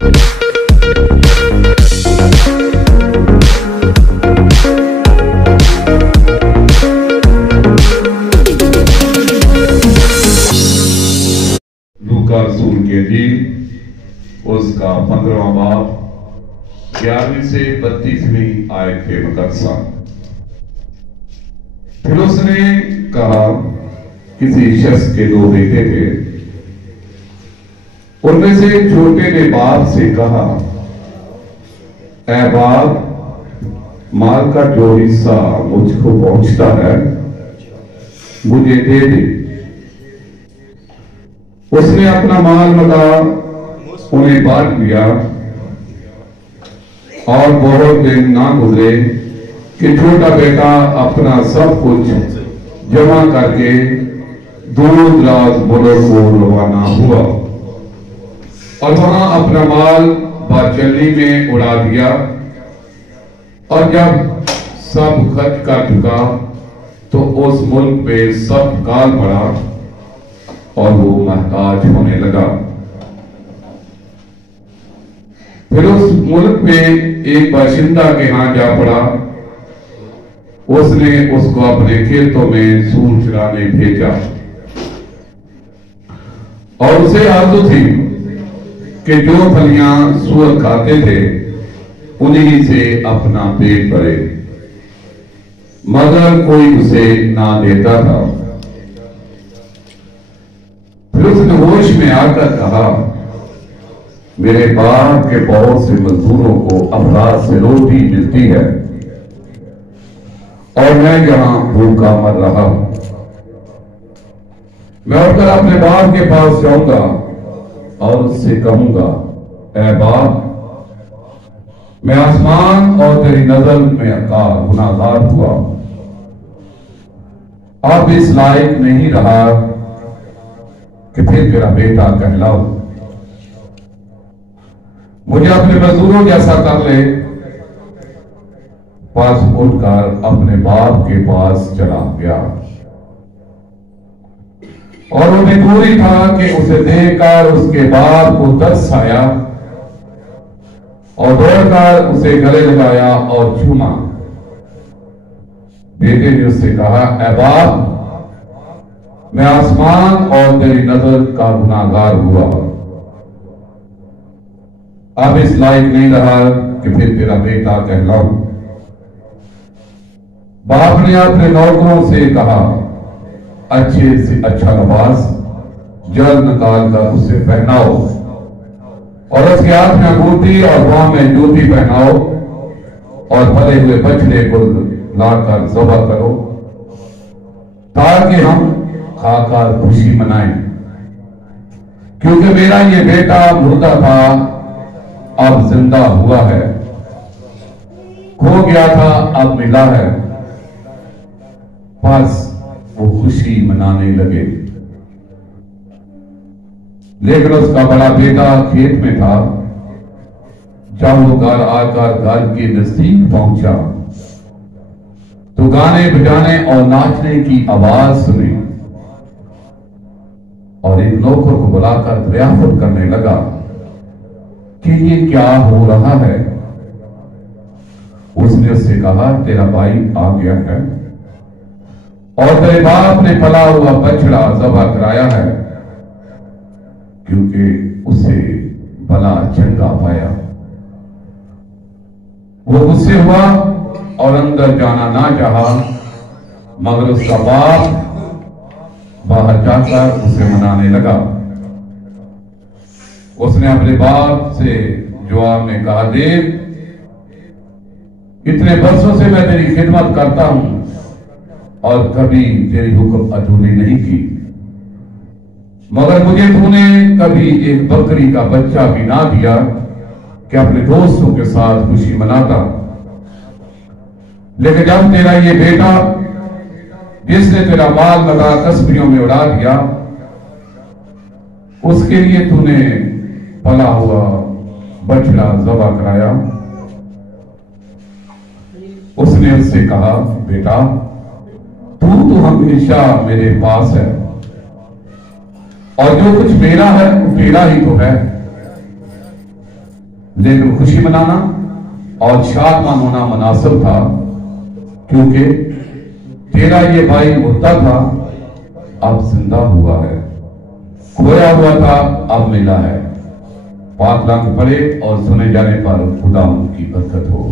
لوکا رسول کی انجیل اس کا 15واں باب 11ویں سے 32ویں آیت کے مقدسہ۔ پھر اس نے کہا، کسی شخص کے 2 بیٹے تھے، ان میں سے چھوٹے نے باپ سے کہا، اے باپ، مال کا جو حصہ مجھ کو پہنچتا ہے مجھے دے دے۔ اس نے اپنا مال متا انہیں بانٹ دیا، اور بہت دن نہ گزرے کہ چھوٹا بیٹا اپنا سب کچھ جمع کر کے دور دراز ملک کو روانہ ہوا، اور وہاں اپنا مال باچلی میں اڑا دیا، اور جب سب خرچ کر چکا تو اس ملک میں سب کال پڑا اور وہ محتاج ہونے لگا۔ پھر اس ملک میں ایک باشندہ کے ہاں جا پڑا، اس نے اس کو اپنے کھیتوں میں سور چرانے بھیجا، اور اسے عادت تھی کہ جو پھلیاں سور کھاتے تھے انہی سے اپنا پیٹ بھرے، مگر کوئی اسے نہ دیتا تھا۔ پھر اس نے ہوش میں آ کر کہا، میرے باپ کے بہت سے مزدوروں کو افراد سے روٹی ملتی ہے، اور میں یہاں بھوکا مر رہا ہوں۔ میں اٹھ کر اپنے باپ کے پاس جاؤں گا اور اس سے کہوں گا، اے باپ، میں آسمان اور تیری نظر میں گناہگار ہوا، اب اس لائق نہیں رہا کہ پھر تیرا بیٹا کہلاؤ، مجھے اپنے مزدوروں جیسا کر لے۔ پاس اٹھ کر اپنے باپ کے پاس چلا گیا، اور وہ مجبوری تھا کہ اسے دیکھ کر اس کے باپ کو ترس آیا، اور دوڑ کر اسے گلے لگایا اور چوما۔ بیٹے نے اس سے کہا، اے باپ، میں آسمان اور تیری نظر کا گناہگار ہوا، اب اس لائق نہیں رہا کہ پھر تیرا بیٹا کہلاؤں۔ باپ نے اپنے نوکروں سے کہا، اچھے سے اچھا لباس جلد نکال کر اسے پہناؤ، اور اس کے ہاتھ میں انگوٹھی اور پاؤں میں جوتی پہناؤ، اور بھرے ہوئے بچڑے کو لا کر ذبح کرو، تاکہ ہم کھا کر خوشی منائیں، کیونکہ میرا یہ بیٹا مردہ تھا، اب زندہ ہوا ہے، کھو گیا تھا، اب ملا ہے۔ بس وہ خوشی منانے لگے۔ لیکن اس کا بڑا بیٹا کھیت میں تھا۔ جب وہ گھر آ کر گھر کے نزدیک پہنچا تو گانے بجانے اور ناچنے کی آواز سنی، اور ایک نوکر کو بلا کر دریافت کرنے لگا کہ یہ کیا ہو رہا ہے۔ اس نے اس سے کہا، تیرا بھائی آ گیا ہے، اور تیرے باپ نے پلا ہوا بچڑا ذبح کرایا ہے، کیونکہ اسے بھلا چنگا پایا۔ وہ غصے ہوا اور اندر جانا نہ چاہا، مگر اس کا باپ باہر جا کر اسے منانے لگا۔ اس نے اپنے باپ سے جواب میں کہا، دیکھ، اتنے برسوں سے میں تیری خدمت کرتا ہوں اور کبھی تیری حکم ادھوری نہیں کی، مگر مجھے تو نے کبھی ایک بکری کا بچہ بھی نہ دیا کہ اپنے دوستوں کے ساتھ خوشی مناتا۔ لیکن جب تیرا یہ بیٹا جس نے تیرا مال لگا کسبیوں میں اڑا دیا، اس کے لیے تو نے پلا ہوا بچڑا ذبح کرایا۔ اس نے اس سے کہا، بیٹا، تو ہمیشہ میرے پاس ہے، اور جو کچھ میرا ہے وہ تیرا ہی تو ہے، لیکن خوشی منانا اور شادمان ہونا مناسب تھا، کیونکہ تیرا یہ بھائی مردہ تھا اب زندہ ہوا ہے، کھویا ہوا تھا اب ملا ہے۔ پاک کلام پڑھے اور سنے جانے پر خدا ان کی برکت ہو۔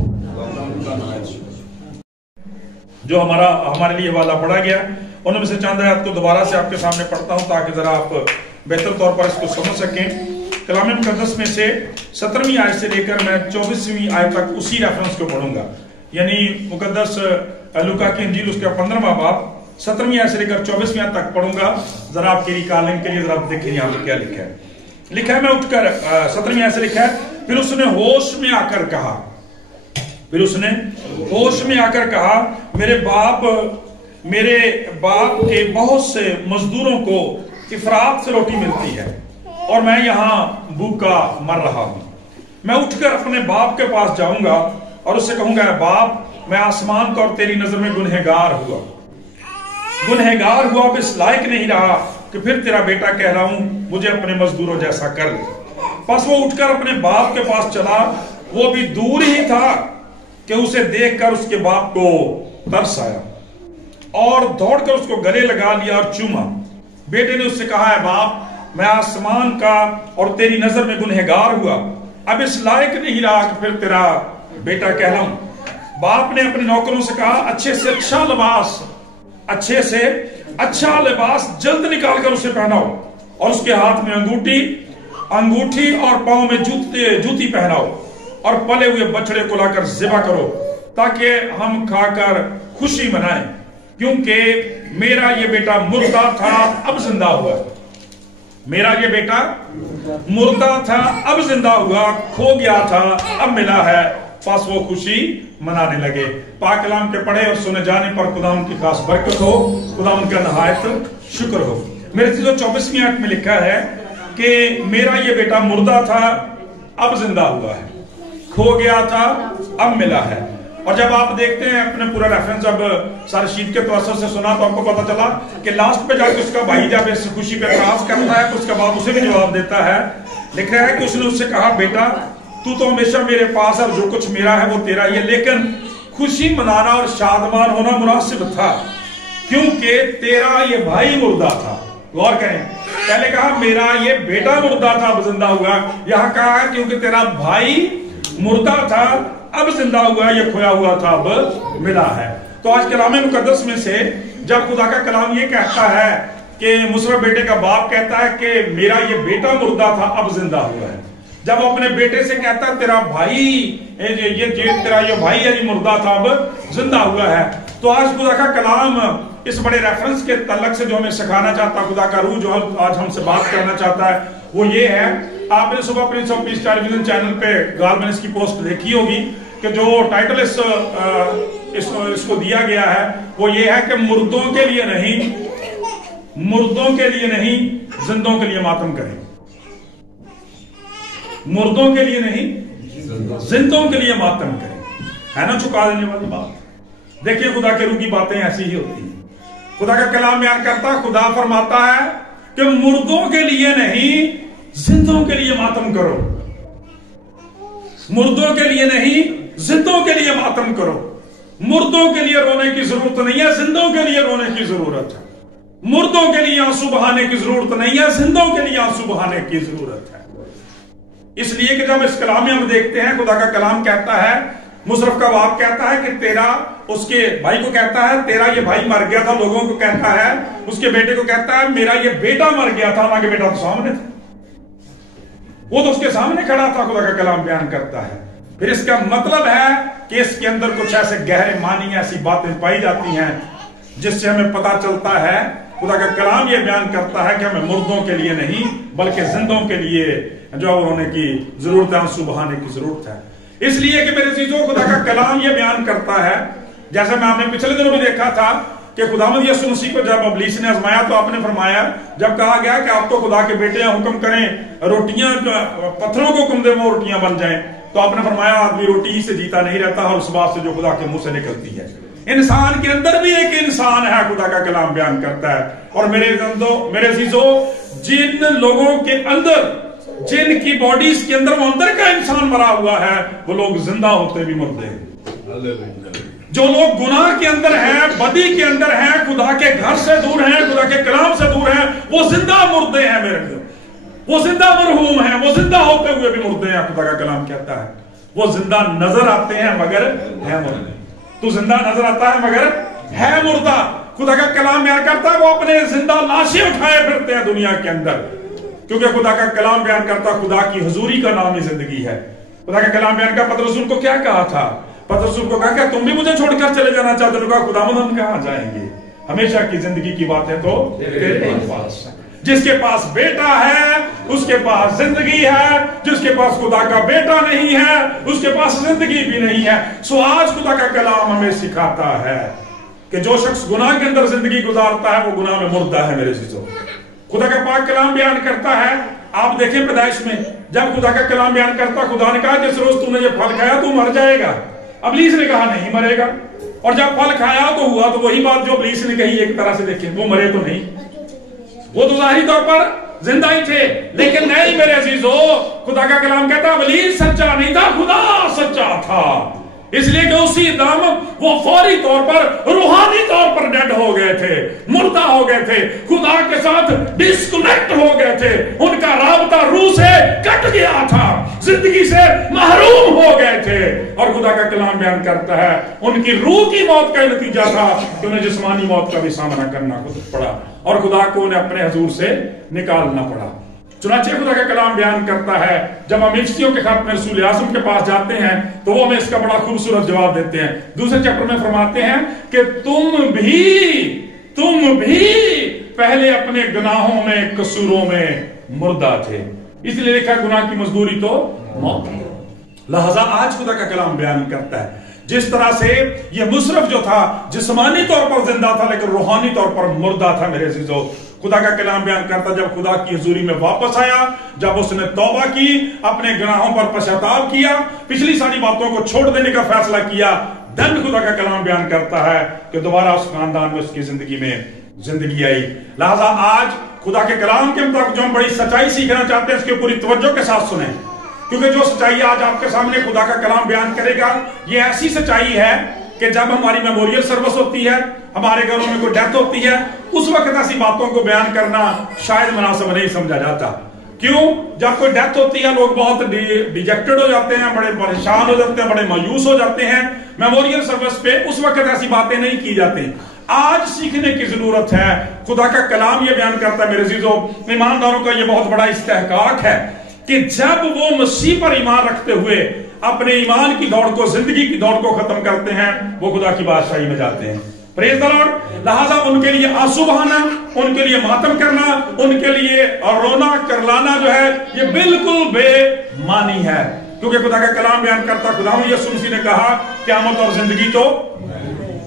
جو ہمارے لیے حوالہ پڑھا گیا ان میں سے چند آیات کو دوبارہ سے آپ کے سامنے پڑھتا ہوں تاکہ ذرا آپ بہتر طور پر اس کو سمجھ سکیں۔ کلام مقدس میں سے 17ویں آیت سے لے کر میں 24ویں آیت تک اسی ریفرنس کو پڑھوں گا، یعنی مقدس لوکا کی انجیل اس کا 15واں باب 17ویں آیت سے لے کر 24ویں آیت تک پڑھوں گا۔ ذرا آپ کی ریکالنگ کے لیے ذرا آپ دیکھیں یہاں پہ کیا لکھا ہے۔ لکھا ہے میں اٹھ کر 17ویں آیت سے لکھا ہے، پھر اس نے ہوش میں آ کر کہا، پھر اس نے ہوش میں آ کر کہا میرے باپ کے بہت سے مزدوروں کو افراط سے روٹی ملتی ہے اور میں یہاں بھوکا مر رہا ہوں۔ میں اٹھ کر اپنے باپ کے پاس جاؤں گا اور اس سے کہوں گا باپ میں آسمان کا اور تیری نظر میں گنہگار ہوا اب اس لائق نہیں رہا کہ پھر تیرا بیٹا کہہ رہا ہوں مجھے اپنے مزدوروں جیسا کر لے۔ پس وہ اٹھ کر اپنے باپ کے پاس چلا، وہ بھی دور ہی تھا کہ اسے دیکھ کر اس کے باپ کو ترس آیا اور دوڑ کر اس کو گلے لگا لیا اور چوما۔ بیٹے نے اس سے کہا ہے باپ میں آسمان کا اور تیری نظر میں گنہگار ہوا، اب اس لائق نہیں رہا کہ پھر تیرا بیٹا کہلاؤں۔ باپ نے اپنے نوکروں سے کہا اچھے سے اچھا لباس جلد نکال کر اسے پہناؤ اور اس کے ہاتھ میں انگوٹھی اور پاؤں میں جوتی پہناؤ اور پلے ہوئے بچڑے کو لا کر ذبح کرو تاکہ ہم کھا کر خوشی منائیں، کیونکہ میرا یہ بیٹا مردہ تھا اب زندہ ہوا، میرا یہ بیٹا مردہ تھا اب زندہ ہوا، کھو گیا تھا اب ملا ہے۔ پس وہ خوشی منانے لگے۔ پاک کلام کے پڑھے اور سنے جانے پر خدا ان کی خاص برکت ہو، خدا ان کا نہایت شکر ہو۔ میرے چیزوں 24ویں آیت میں لکھا ہے کہ میرا یہ بیٹا مردہ تھا اب زندہ ہوا ہے، کھو گیا تھا اب ملا ہے۔ اور جب آپ دیکھتے ہیں اپنے پورا ریفرنس جب سارے شیٹ کے توسط سے سنا تو آپ کو پتا چلا کہ لاسٹ پہ جا کے اس کا بھائی جب اس خوشی پہ اعتراض کرتا ہے تو اس کا باپ اسے بھی جواب دیتا ہے۔ لکھ رہا ہے کہ اس نے اس سے کہا بیٹا تو ہمیشہ میرے پاس ہے اور جو کچھ میرا ہے وہ تیرا ہی ہے، لیکن خوشی منانا اور شادمان ہونا مناسب تھا کیونکہ تیرا یہ بھائی مردہ تھا۔ غور کریں، پہلے کہا میرا یہ بیٹا مردہ تھا اب زندہ ہوا، یہاں کہا ہے کیونکہ تیرا بھائی مردہ تھا اب زندہ ہوا، یہ کھویا ہوا تھا اب ملا ہے۔ تو آج کلام مقدس میں سے جب خدا کا کلام یہ کہتا ہے کہ مصرف بیٹے کا باپ کہتا ہے کہ میرا یہ بیٹا مردہ تھا اب زندہ ہوا ہے، جب وہ اپنے بیٹے سے کہتا ہے تیرا بھائی یہ بھائی ہے یہ مردہ تھا اب زندہ ہوا ہے، تو آج خدا کا کلام اس بڑے ریفرنس کے تعلق سے جو ہمیں سکھانا چاہتا ہے، خدا کا روح جو آج ہم سے بات کرنا چاہتا ہے وہ یہ ہے۔ آپ نے صبح Prince of Peace television channel پہ غالباً اس کی پوسٹ دیکھی ہوگی کہ جو ٹائٹل اس کو دیا گیا ہے وہ یہ ہے کہ مردوں کے لیے نہیں زندوں کے لیے ماتم کریں، مردوں کے لیے نہیں زندوں کے لیے ماتم کریں، ہے نا چکا دینے والی بات۔ دیکھیں خدا کے روح کی باتیں ایسی ہی ہوتی ہیں۔ خدا کا کلام بیان کرتا ہے، خدا فرماتا ہے کہ مردوں کے لیے نہیں زندوں کے لیے ماتم کرو، مردوں کے لیے نہیں زندوں کے لیے ماتم کرو۔ مردوں کے لیے رونے کی ضرورت نہیں ہے، زندوں کے لیے رونے کی ضرورت ہے۔ مردوں کے لیے آنسو بہانے کی ضرورت نہیں ہے، زندوں کے لیے آنسو بہانے کی ضرورت ہے۔ اس لیے کہ جب اس کلام میں ہم دیکھتے ہیں خدا کا کلام کہتا ہے، مصرف کا باپ کہتا ہے کہ تیرا، اس کے بھائی کو کہتا ہے تیرا یہ بھائی مر گیا تھا، لوگوں کو کہتا ہے، اس کے بیٹے کو کہتا ہے میرا یہ بیٹا مر گیا تھا، حالانکہ بیٹا تو سامنے تھا، وہ تو اس کے سامنے کھڑا تھا۔ خدا کا کلام بیان کرتا ہے، پھر اس کا مطلب ہے کہ اس کے اندر کچھ ایسے گہرے معنی، ایسی باتیں پائی جاتی ہیں جس سے ہمیں پتا چلتا ہے خدا کا کلام یہ بیان کرتا ہے کہ ہمیں مردوں کے لیے نہیں بلکہ زندوں کے لیے جو ہونے کی ضرورت ہے، آنسو بہانے کی ضرورت ہے۔ اس لیے کہ میرے عزیزوں خدا کا کلام یہ بیان کرتا ہے، جیسے میں آپ نے پچھلے دنوں بھی دیکھا تھا کہ خداوند یسوع مسیح کو جب ابلیس نے آزمایا تو آپ نے فرمایا، جب کہا گیا کہ آپ تو خدا کے بیٹے ہیں، حکم کریں روٹیاں پتھروں کو حکم دیں وہ روٹیاں بن جائیں، تو آپ نے فرمایا آدمی روٹی ہی سے جیتا نہیں رہتا اور اس بات سے جو خدا کے منہ سے نکلتی ہے۔ انسان کے اندر بھی ایک انسان ہے، خدا کا کلام بیان کرتا ہے۔ اور میرے عزیزوں جن لوگوں کے اندر जिन की बॉडीज के अंदर वो अंदर का इंसान मरा हुआ है, वो लोग जिंदा होते भी मुर्दे हैं। जो लोग गुनाह के अंदर हैं, बदी के अंदर हैं, खुदा के घर से दूर हैं, खुदा के कलाम से दूर हैं, वो जिंदा मुर्दे हैं मेरे लिए। वो जिंदा मरहूम हैं, वो जिंदा होते हुए भी मुर्दे हैं। खुदा का कलाम कहता है वो जिंदा नजर आते हैं मगर है मुर्दे। तू जिंदा नजर आता है मगर है मुर्दा। खुदा का कलाम बयान करता है वो अपने जिंदा लाशें उठाए फिरते हैं दुनिया के अंदर, क्योंकि खुदा का कलाम बयान करता है खुदा की हुजूरी का नाम ही जिंदगी है। खुदा का कलाम बयान का पतरस को क्या कहा था? पतरस को कहा क्या तुम भी मुझे छोड़कर चले जाना चाहते हो? कहा खुदावंद हम कहां जाएंगे, हमेशा की जिंदगी की बातें तो तेरे पास। जिसके पास बेटा है उसके पास जिंदगी है, जिसके पास खुदा का बेटा नहीं है उसके पास जिंदगी भी नहीं है। सो आज खुदा का कलाम हमें सिखाता है कि जो शख्स गुनाह के अंदर जिंदगी गुजारता है वो गुनाह में मुर्दा है मेरे चीजों। खुदा का पाक कलाम बयान करता है, आप देखें पैदाइश में जब खुदा का कलाम बयान करता, खुदा ने कहा जिस रोज तूने ये फल खाया तू मर जाएगा। इब्लीस ने कहा नहीं मरेगा, और जब फल खाया तो हुआ तो वही बात जो इब्लीस ने कही। एक तरह से देखें वो मरे तो नहीं, वो तो जाहिरी तौर पर जिंदा ही थे, लेकिन नहीं मेरे अजीजों, खुदा का कलाम कहता इब्लीस सच्चा नहीं था, खुदा सच्चा था। इसलिए कि उसी दम वो फौरी तौर पर रूहानी तौर पर डेड हो गए थे, मुर्दा हो गए थे, खुदा के साथ डिस्कनेक्ट हो गए थे, उनका राबता रूह से कट गया था, जिंदगी से महरूम हो गए थे। और खुदा का कलाम बयान करता है उनकी रूह की मौत का नतीजा था कि उन्हें जिस्मानी मौत का भी सामना करना पड़ा और खुदा को उन्हें अपने हजूर से निकालना पड़ा। चुनांचे खुदा का कलाम बयान करता है जब हम इफ्सियों के खात में रसूल आज़म के पास जाते हैं तो वो हमें इसका बड़ा खूबसूरत जवाब देते हैं। दूसरे चैप्टर में फरमाते हैं कि तुम भी पहले अपने गुनाहों में कसूरों में मुर्दा थे, इसलिए लिखा गुनाह की मजदूरी तो मौत। लिहाजा आज खुदा का कलाम बयान करता है जिस तरह से ये मुशरफ जो था जिस्मानी तौर पर जिंदा था लेकिन रूहानी तौर पर मुर्दा था मेरे अजीजों। खुदा का कलाम बयान करता जब खुदा की हुजूरी में वापस आया, जब उसने तौबा की, अपने गुनाहों पर पश्चाताप किया, पिछली सारी बातों को छोड़ देने का फैसला किया, दंड खुदा का कलाम बयान करता है कि दोबारा उस खानदान में उसकी जिंदगी में जिंदगी आई। लिहाजा आज खुदा के कलाम के मुताबिक जो हम बड़ी सच्चाई सीखना चाहते हैं उसके पूरी तवज्जो के साथ सुने, क्योंकि जो सच्चाई आज आपके सामने खुदा का कलाम बयान करेगा ये ऐसी सच्चाई है कि जब हमारी मेमोरियल सर्विस होती है, हमारे घरों में कोई डेथ होती है, उस वक्त ऐसी बातों को बयान करना शायद मुनासिब नहीं समझा जाता। क्यों? जब कोई डेथ होती है लोग बहुत डिजेक्टेड हो जाते हैं, बड़े परेशान हो जाते हैं, बड़े मायूस हो जाते हैं। मेमोरियल सर्विस पे उस वक्त ऐसी बातें नहीं की जाती। आज सीखने की जरूरत है। खुदा का कलाम ये बयान करता है मेरे अजीजों, ईमानदारों का ये बहुत बड़ा इस्तेहकाक है कि जब वो मसीह पर ईमान रखते हुए अपने ईमान की दौड़ को, जिंदगी की दौड़ को खत्म करते हैं, वो खुदा की बादशाही में जाते हैं। Praise the Lord. लिहाजा उनके लिए आंसू बहाना, उनके लिए मातम करना, उनके लिए रोना करलाना जो है ये बिल्कुल बेमानी है, क्योंकि खुदा का कलाम बयान करता खुदावंद यीशु मसीह ने कहा क़यामत और जिंदगी तो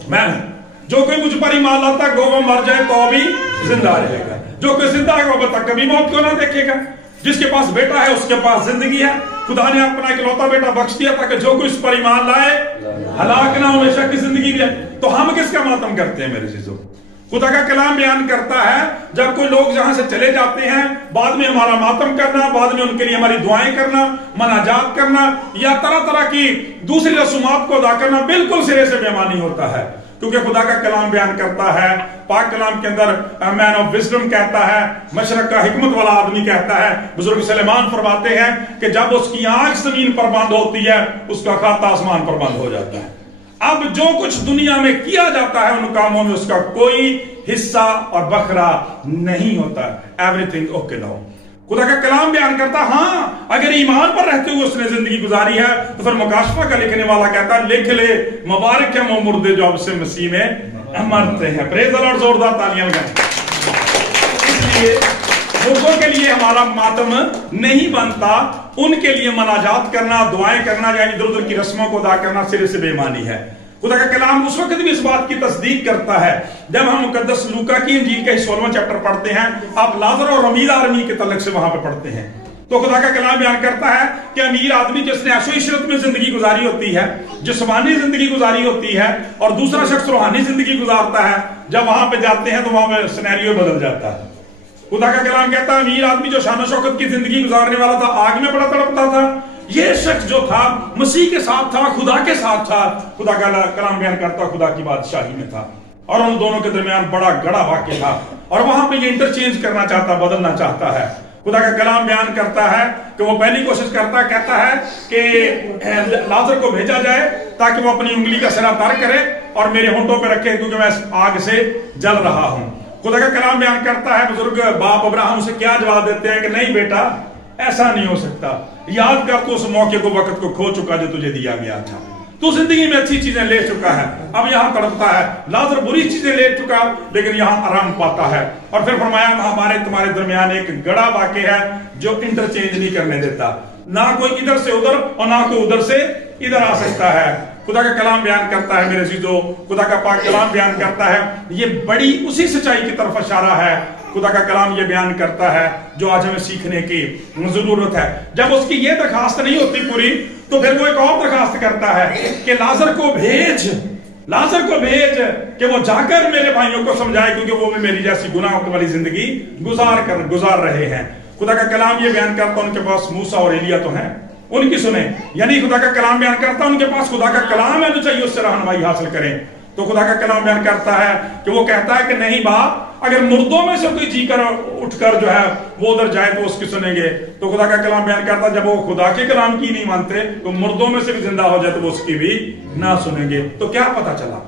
मैं हूं। जो कोई मुझ पर ईमान लाता गो वो मर जाए तो भी जिंदा रहेगा, जो कोई जिंदा है वो तक कभी मौत को ना देखेगा। जिसके पास बेटा है उसके पास जिंदगी है। खुदा ने अपना इकलौता बेटा बख्श दिया ताकि जो कोई इस पर ईमान लाए हलाक ना, हमेशा की जिंदगी भी है। तो हम किसका मातम करते हैं मेरे चीजों? खुदा का कलाम बयान करता है जब कोई लोग जहां से चले जाते हैं बाद में हमारा मातम करना, बाद में उनके लिए हमारी दुआएं करना, मनाजात करना या तरह तरह की दूसरी रसूमात को अदा करना बिल्कुल सिरे से बेईमानी होता है। क्योंकि खुदा का कलाम बयान करता है, पाक कलाम के अंदर मैन ऑफ विजडम कहता है, मशरक का हिकमत वाला आदमी कहता है, बुजुर्ग सुलेमान फरमाते हैं कि जब उसकी आंख जमीन पर बंद होती है उसका खाता आसमान पर बंद हो जाता है। अब जो कुछ दुनिया में किया जाता है उन कामों में उसका कोई हिस्सा और बखरा नहीं होता। Everything okay now. खुदा का कलाम बयान करता हाँ अगर ईमान पर रहते हुए उसने जिंदगी गुजारी है तो फिर मुकाशफा का लिखने वाला कहता है लिख ले मुबारक है वो मुर्दे जो अब से मसीह में मरते हैं। प्रेज़ द लॉर्ड, जोरदार तालियां बजाएं। इसलिए मुर्दों के लिए हमारा मातम नहीं बनता, उनके लिए मनाजात करना, दुआएं करना या इधर उधर की रस्मों को अदा करना सिरे से बेईमानी है। खुदा का कलाम उस वक्त भी इस बात की तस्दीक करता है जब हम मुकद्दस लूका की इंजील का 16वां चैप्टर पढ़ते हैं, आप लाजर और अमीर आदमी के तल्लुक से वहां पे पढ़ते हैं, तो खुदा का कलाम बयान करता है कि अमीर आदमी जिसने ऐशो इशरत में जिंदगी गुजारी होती है, जिस्मानी जिंदगी गुजारी होती है, और दूसरा शख्स रूहानी जिंदगी गुजारता है, जब वहां पे जाते हैं तो वहां पे सिनेरियो बदल जाता है। खुदा का कलाम कहता है अमीर आदमी जो शान शौकत की जिंदगी गुजारने वाला था, आग में बड़ा तड़पता था। ये शख्स जो था मसीह के साथ था, खुदा के साथ था। खुदा का कलाम बयान करता खुदा की बादशाही में था, और उन दोनों के दरमियान बड़ा गड़ा वाक्य था, और वहां पे ये इंटरचेंज करना चाहता, बदलना चाहता है। खुदा का कलाम बयान करता है कि वो पहली कोशिश करता है, कहता है कि लाजर को भेजा जाए ताकि वो अपनी उंगली का सिरा तर करे और मेरे होंठों पे रखे, क्योंकि मैं आग से जल रहा हूं। खुदा का कलाम बयान करता है, बुजुर्ग बाप अब्राहम उसे क्या जवाब देते हैं कि नहीं बेटा, ऐसा नहीं हो सकता। याद कर तो उस मौके को, वक्त को खो चुका जो तुझे दिया गया था। तू जिंदगी में अच्छी चीजें ले चुका है, अब यहां तड़पता है। लाजर बुरी चीजें ले चुका, लेकिन यहां आराम पाता है। और फिर फरमाया हमारे तुम्हारे दरमियान एक गड़ा वाक़ है जो इंटरचेंज नहीं करने देता, ना कोई इधर से उधर और ना कोई उधर से इधर आ सकता है। खुदा का कलाम बयान करता है मेरे अजीजों, खुदा का पाक कलाम बयान करता है, ये बड़ी उसी सच्चाई की तरफ इशारा है। खुदा का कलाम ये बयान करता है जो आज हमें सीखने की जरूरत है। जब उसकी ये दरखास्त नहीं होती पूरी, तो फिर वो एक और दरखास्त करता है कि लाजर को भेज कि वो जाकर मेरे भाइयों को समझाए, क्योंकि वो भी मेरी जैसी गुनाह वाली जिंदगी गुजार रहे हैं। खुदा का कलाम ये बयान करता उनके पास मूसा और एलिया तो हैं, उनकी सुने। यानी खुदा का कलाम बयान करता उनके पास खुदा का कलाम है जो चाहिए उससे रहनुमाई हासिल करें। तो खुदा का कलाम बयान करता है कि वो कहता है कि नहीं बाप, अगर मुर्दों में से कोई जीकर उठकर जो है वो उधर जाए तो उसकी सुनेंगे। तो खुदा का कलाम बयान करता है जब वो खुदा के कलाम की नहीं मानते तो मुर्दों में से भी जिंदा हो जाए तो वो उसकी भी ना सुनेंगे। तो क्या पता चला,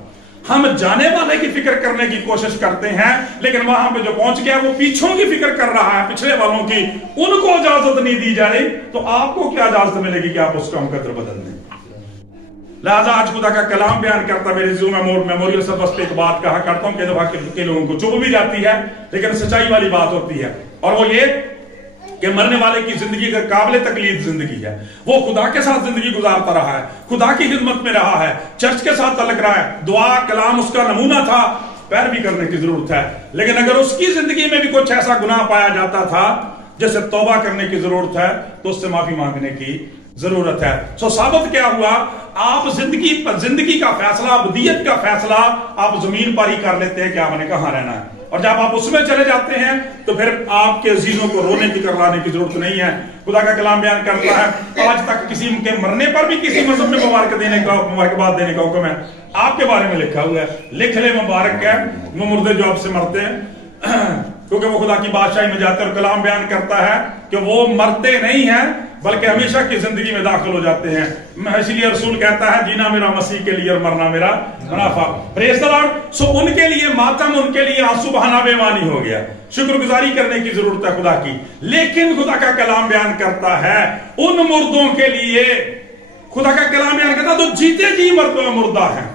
हम जाने वाले की फिक्र करने की कोशिश करते हैं, लेकिन वहां पे जो पहुंच गया वो पीछों की फिक्र कर रहा है, पिछले वालों की। उनको इजाजत नहीं दी जा रही, तो आपको क्या इजाजत मिलेगी कि आप उसका कदर बदल दें। लिहाजा आज खुदा का कलाम बयान करता, मेरे ज़ू मेमोरियल सर्विस पे एक बात कहा करता हूं, कई दफा के लोगों को चुभ भी जाती है, लेकिन सच्चाई वाली बात होती है, और वो ये कि मरने वाले की जिंदगी अगर काबिल तकलीद जिंदगी है, वो खुदा के साथ जिंदगी गुजारता रहा है, खुदा की खिदमत में रहा है, चर्च के साथ तलक रहा है, दुआ कलाम उसका नमूना था, पैरवी करने की जरूरत है। लेकिन अगर उसकी जिंदगी में भी कुछ ऐसा गुनाह पाया जाता था जैसे तौबा करने की जरूरत है, तो उससे माफी मांगने की जरूरत है। सो साबित क्या हुआ, आप जिंदगी का फैसला, अबदियत का फैसला आप जमीन पर ही कर लेते हैं कि आपने कहां रहना है, और जब आप उसमें चले जाते हैं तो फिर आपके अजीजों को रोने की करवाने की जरूरत नहीं है। खुदा का कलाम बयान करता है आज तक किसी के मरने पर भी किसी मजहब में मुबारकबाद देने का हुक्म है, आपके बारे में लिखा हुआ है, लिख ले मुबारक है वो मुर्दे जो आपसे मरते हैं क्योंकि वो खुदा की बादशाही में जाते हैं। और कलाम बयान करता है कि वो मरते नहीं हैं बल्कि हमेशा की जिंदगी में दाखिल हो जाते हैं। इसलिए रसूल कहता है जीना मेरा मसीह के लिए और मरना मेरा मुनाफा। Praise the Lord. सो उनके लिए मातम, उनके लिए आंसू बहाना बेईमानी हो गया, शुक्रगुजारी करने की जरूरत है खुदा की। लेकिन खुदा का कलाम बयान करता है उन मुर्दों के लिए, खुदा का कलाम बयान करता है तो जीते जी मुर्दा है,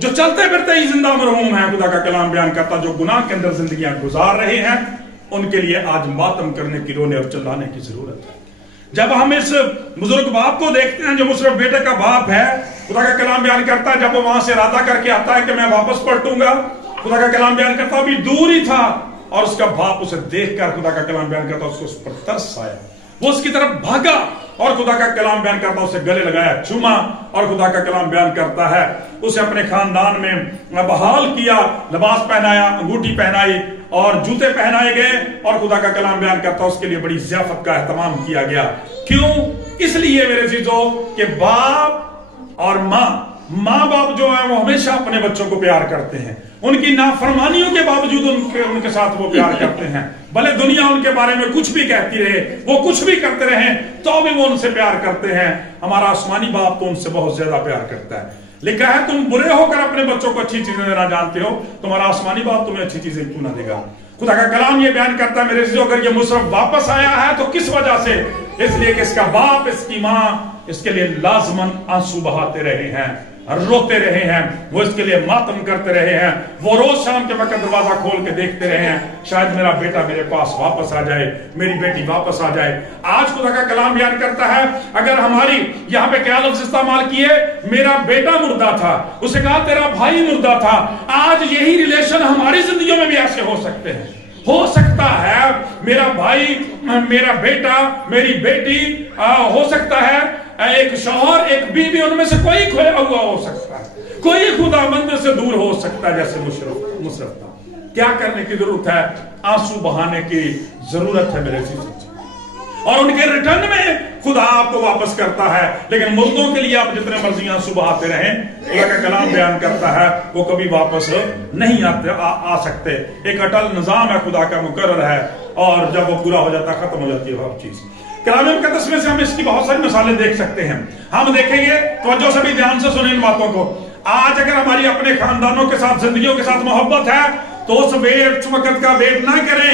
जो चलते फिरते ही जिंदा मरहूम है। खुदा का कलाम बयान करता जो गुनाह के अंदर जिंदगियां गुजार रहे हैं, उनके लिए आज मातम करने की, रोने और चिल्लाने की जरूरत है। जब हम इस बुजुर्ग बाप को देखते हैं जो मुशर्रफ बेटे का बाप है, खुदा का कलाम बयान करता है जब वो वहां से इरादा करके आता है कि मैं वापस पलटूंगा, खुदा का कलाम बयान करता अभी दूर ही था और उसका बाप उसे देखकर, खुदा का कलाम बयान करता उसको उस पर तरस आया, वो उसकी तरफ भागा और खुदा का कलाम बयान करता उसे गले लगाया, चूमा, और खुदा का कलाम बयान करता है उसे अपने खानदान में बहाल किया, लिबास पहनाया, अंगूठी पहनाई और जूते पहनाए गए, और खुदा का कलाम बयान करता उसके लिए बड़ी ज़ियाफत का एहतमाम किया गया। क्यों? इसलिए मेरे चीजों के बाप और माँ बाप जो है वो हमेशा अपने बच्चों को प्यार करते हैं, उनकी नाफरमानियों के बावजूद उनके साथ वो प्यार करते हैं। भले दुनिया उनके बारे में कुछ भी कहती रहे, वो कुछ भी करते रहे, तो भी वो उनसे प्यार करते हैं। हमारा आसमानी बाप तो उनसे बहुत ज्यादा प्यार करता है। लिखा है तुम बुरे होकर अपने बच्चों को अच्छी चीजें देना जानते हो, तुम्हारा आसमानी बाप तुम्हें अच्छी चीजें क्यों ना देगा। खुदा का कलाम ये बयान करता है मेरे अजीजों, अगर ये मुशर्रफ वापस आया है तो किस वजह से? इसलिए कि इसका बाप, इसकी माँ इसके लिए लाजमन आंसू बहाते रहे हैं, रोते रहे हैं, वो इसके लिए मातम करते रहे हैं, वो रोज शाम के वक्त दरवाजा खोल के देखते रहे हैं शायद मेरा बेटा मेरे पास वापस आ जाए, मेरी बेटी वापस आ जाए। आज खुदा का कलाम बयान करता है अगर हमारी यहाँ पे क्या लफ्ज इस्तेमाल किए, मेरा बेटा मुर्दा था, उसे कहा तेरा भाई मुर्दा था। आज यही रिलेशन हमारी जिंदगियों में भी ऐसे हो सकते हैं। हो सकता है मेरा भाई, मेरा बेटा, मेरी बेटी, हो सकता है एक शौहर, एक बीवी, उनमें से कोई खोया हुआ हो सकता है, कोई खुदाबंद से दूर हो सकता है जैसे मुशर्रफ था। क्या करने की जरूरत है? आंसू बहाने की जरूरत है मेरे चीज, और उनके रिटर्न में खुदा आपको वापस करता है। लेकिन मुर्दों के लिए आप जितने मर्जी आंसू बहाते रहें, खुदा का कलाम बयान करता है वो कभी वापस नहीं आ सकते। एक अटल निजाम है खुदा का, मुकर्रर है, और जब वो पूरा हो जाता खत्म हो जाती है वो चीज। कलाम मुकद्दस में से हम इसकी बहुत सारी मिसालें देख सकते हैं। हम देखेंगे, तवज्जो से भी ध्यान से सुने इन बातों को। आज अगर हमारी अपने खानदानों के साथ, जिंदगियों के साथ मोहब्बत है, तो उस वक्त का वेट ना करें,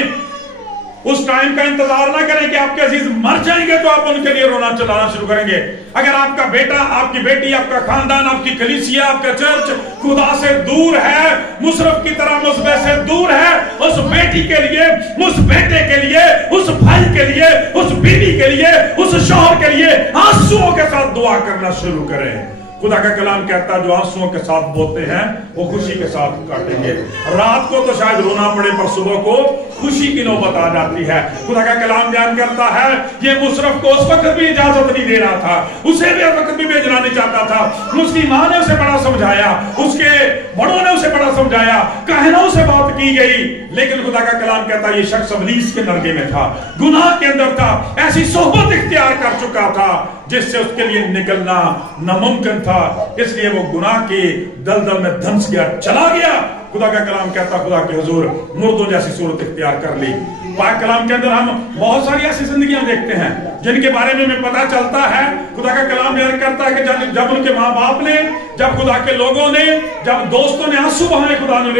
उस टाइम का इंतजार ना करें कि आपके अजीज मर जाएंगे तो आप उनके लिए रोना चलाना शुरू करेंगे। अगर आपका बेटा, आपकी बेटी, आपका खानदान, आपकी कलीसिया, आपका चर्च खुदा से दूर है, मुशर्रफ की तरह मुसबे से दूर है, उस बेटी के लिए, उस बेटे के लिए, उस भाई के लिए, उस बीवी के लिए, उस शौहर के लिए आंसुओं के साथ दुआ करना शुरू करें। खुदा का कलाम कहता है जो आंसुओं के साथ बोते हैं वो खुशी के साथ काटेंगे। रात को तो शायद रोना पड़े पर सुबह को खुशी की नौबत आ जाती है। खुदा का कलाम बयान करता है ये मुशर्रफ को उस वक्त भी इजाजत नहीं दे रहा था, उसे भी उस वक्त भी भेजना नहीं चाहता था। उसकी मां ने उसे बड़ा समझाया, उसके बड़ों ने उसे बड़ा समझाया, कहनों से बात की गई, लेकिन खुदा का कलाम कहता है ये शख्स इब्लीस के नरगे में था, गुनाह के अंदर था, ऐसी सोहबत इख्तियार कर चुका था जिससे उसके लिए निकलना नामुमकिन था। इसलिए वो गुनाह के दलदल में धंस गया, चला गया। खुदा का कलाम कहता खुदा के हुजूर मुर्दों जैसी सूरत इख्तियार कर ली। पाक कलाम के अंदर हम बहुत सारी ऐसी जिंदगियां देखते हैं जिनके बारे में हमें पता चलता है। खुदा का कलाम बयान करता है कि जब उनके माँ बाप ने, जब खुदा के लोगों ने, जब दोस्तों ने आंसू बहाए, खुदा ने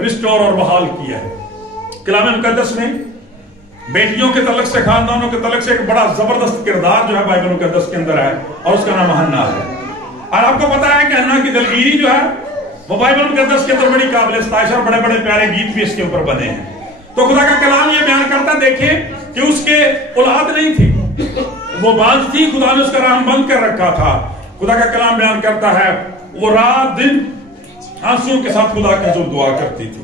रिस्टोर और बहाल किया है। कलाम मुकद्दस में बेटियों के तलक से, खानदानों के तलक से एक बड़ा जबरदस्त किरदार जो है बाइबल मुकद्दस के अंदर है, और उसका नाम हन्ना है। और आपको पता है कि हन्ना की दिलगीरी जो है वो बाइबल मुकद्दस के अंदर बड़ी काबिल इस्ताइश, और बड़े बड़े प्यारे गीत भी इसके ऊपर बने हैं। तो खुदा का कलाम ये बयान करता, देखें कि उसके औलाद नहीं थी, वो बांझ थी, खुदा ने उसका राह बंद कर रखा था। खुदा का कलाम बयान करता है वो रात दिन आंसुओं के साथ खुदा के हुजूर दुआ करती थी।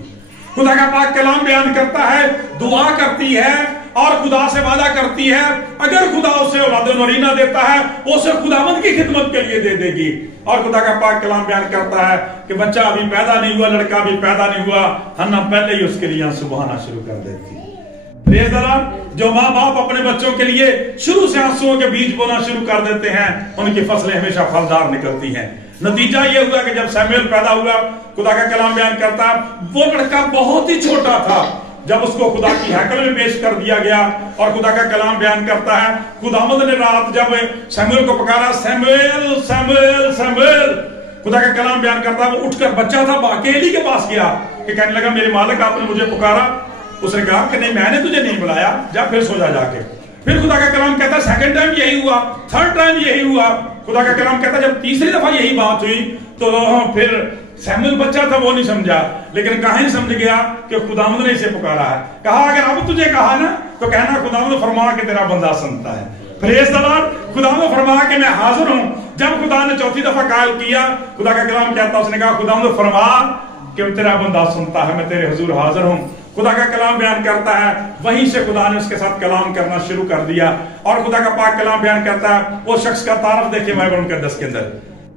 खुदा का पाक कलाम बयान करता है दुआ करती है और खुदा से वादा करती है अगर खुदा उसे औलाद नरीना देता है वो उसे खुदावंद की खिदमत के लिए दे देगी। और खुदा का पाक कलाम बयान करता है कि बच्चा अभी पैदा नहीं हुआ, लड़का अभी पैदा नहीं हुआ, हन्ना पहले ही उसके लिए आंसू बहाना शुरू कर देती है। Praise the Lord. जो माँ बाप अपने बच्चों के लिए शुरू से आंसुओं के बीज बोना शुरू कर देते हैं उनकी फसलें हमेशा फलदार निकलती हैं। नतीजा यह हुआ कि जब सैमुएल पैदा हुआ, खुदा का कलाम बयान करता है वो लड़का बहुत ही छोटा था जब उसको खुदा की हैकल में पेश कर दिया गया। और खुदा का कलाम बयान करता है खुदावंद ने रात जब सैमुएल को पुकारा, सैमुएल सैमुएल सैमुएल, खुदा का कलाम बयान करता है वो उठकर, बच्चा था, अकेली के पास गया कि कहने लगा मेरे मालिक आपने मुझे पुकारा। उसने कहा कि नहीं मैंने तुझे नहीं बुलाया, जा फिर सो जा जाके। फिर खुदा का कलाम कहता है सेकंड टाइम यही हुआ, थर्ड टाइम यही हुआ। खुदा का कलाम कहता है जब तीसरी दफा यही बात हुई तो फिर सैमुएल बच्चा था वो नहीं समझा, लेकिन कहा नहीं समझ गया कि खुदावंद ने इसे पुकारा है। कहा अगर अब तुझे कहा ना तो कहना खुदावंद फरमा के तेरा बंदा सुनता है। Praise the Lord. खुदावंद फरमा के मैं हाजिर हूं। जब खुदा ने चौथी दफा कायल किया, खुदा का कलाम कहता उसने कहा खुदावंद फरमा कि तेरा बंदा सुनता है, मैं तेरे हुजूर हाजिर हूं। खुदा का कलाम बयान करता है वहीं से खुदा ने उसके साथ कलाम करना शुरू कर दिया। और खुदा का पाक कलाम बयान करता है वो शख्स का तारफ देखिए बाइबल मुकद्दस के अंदर।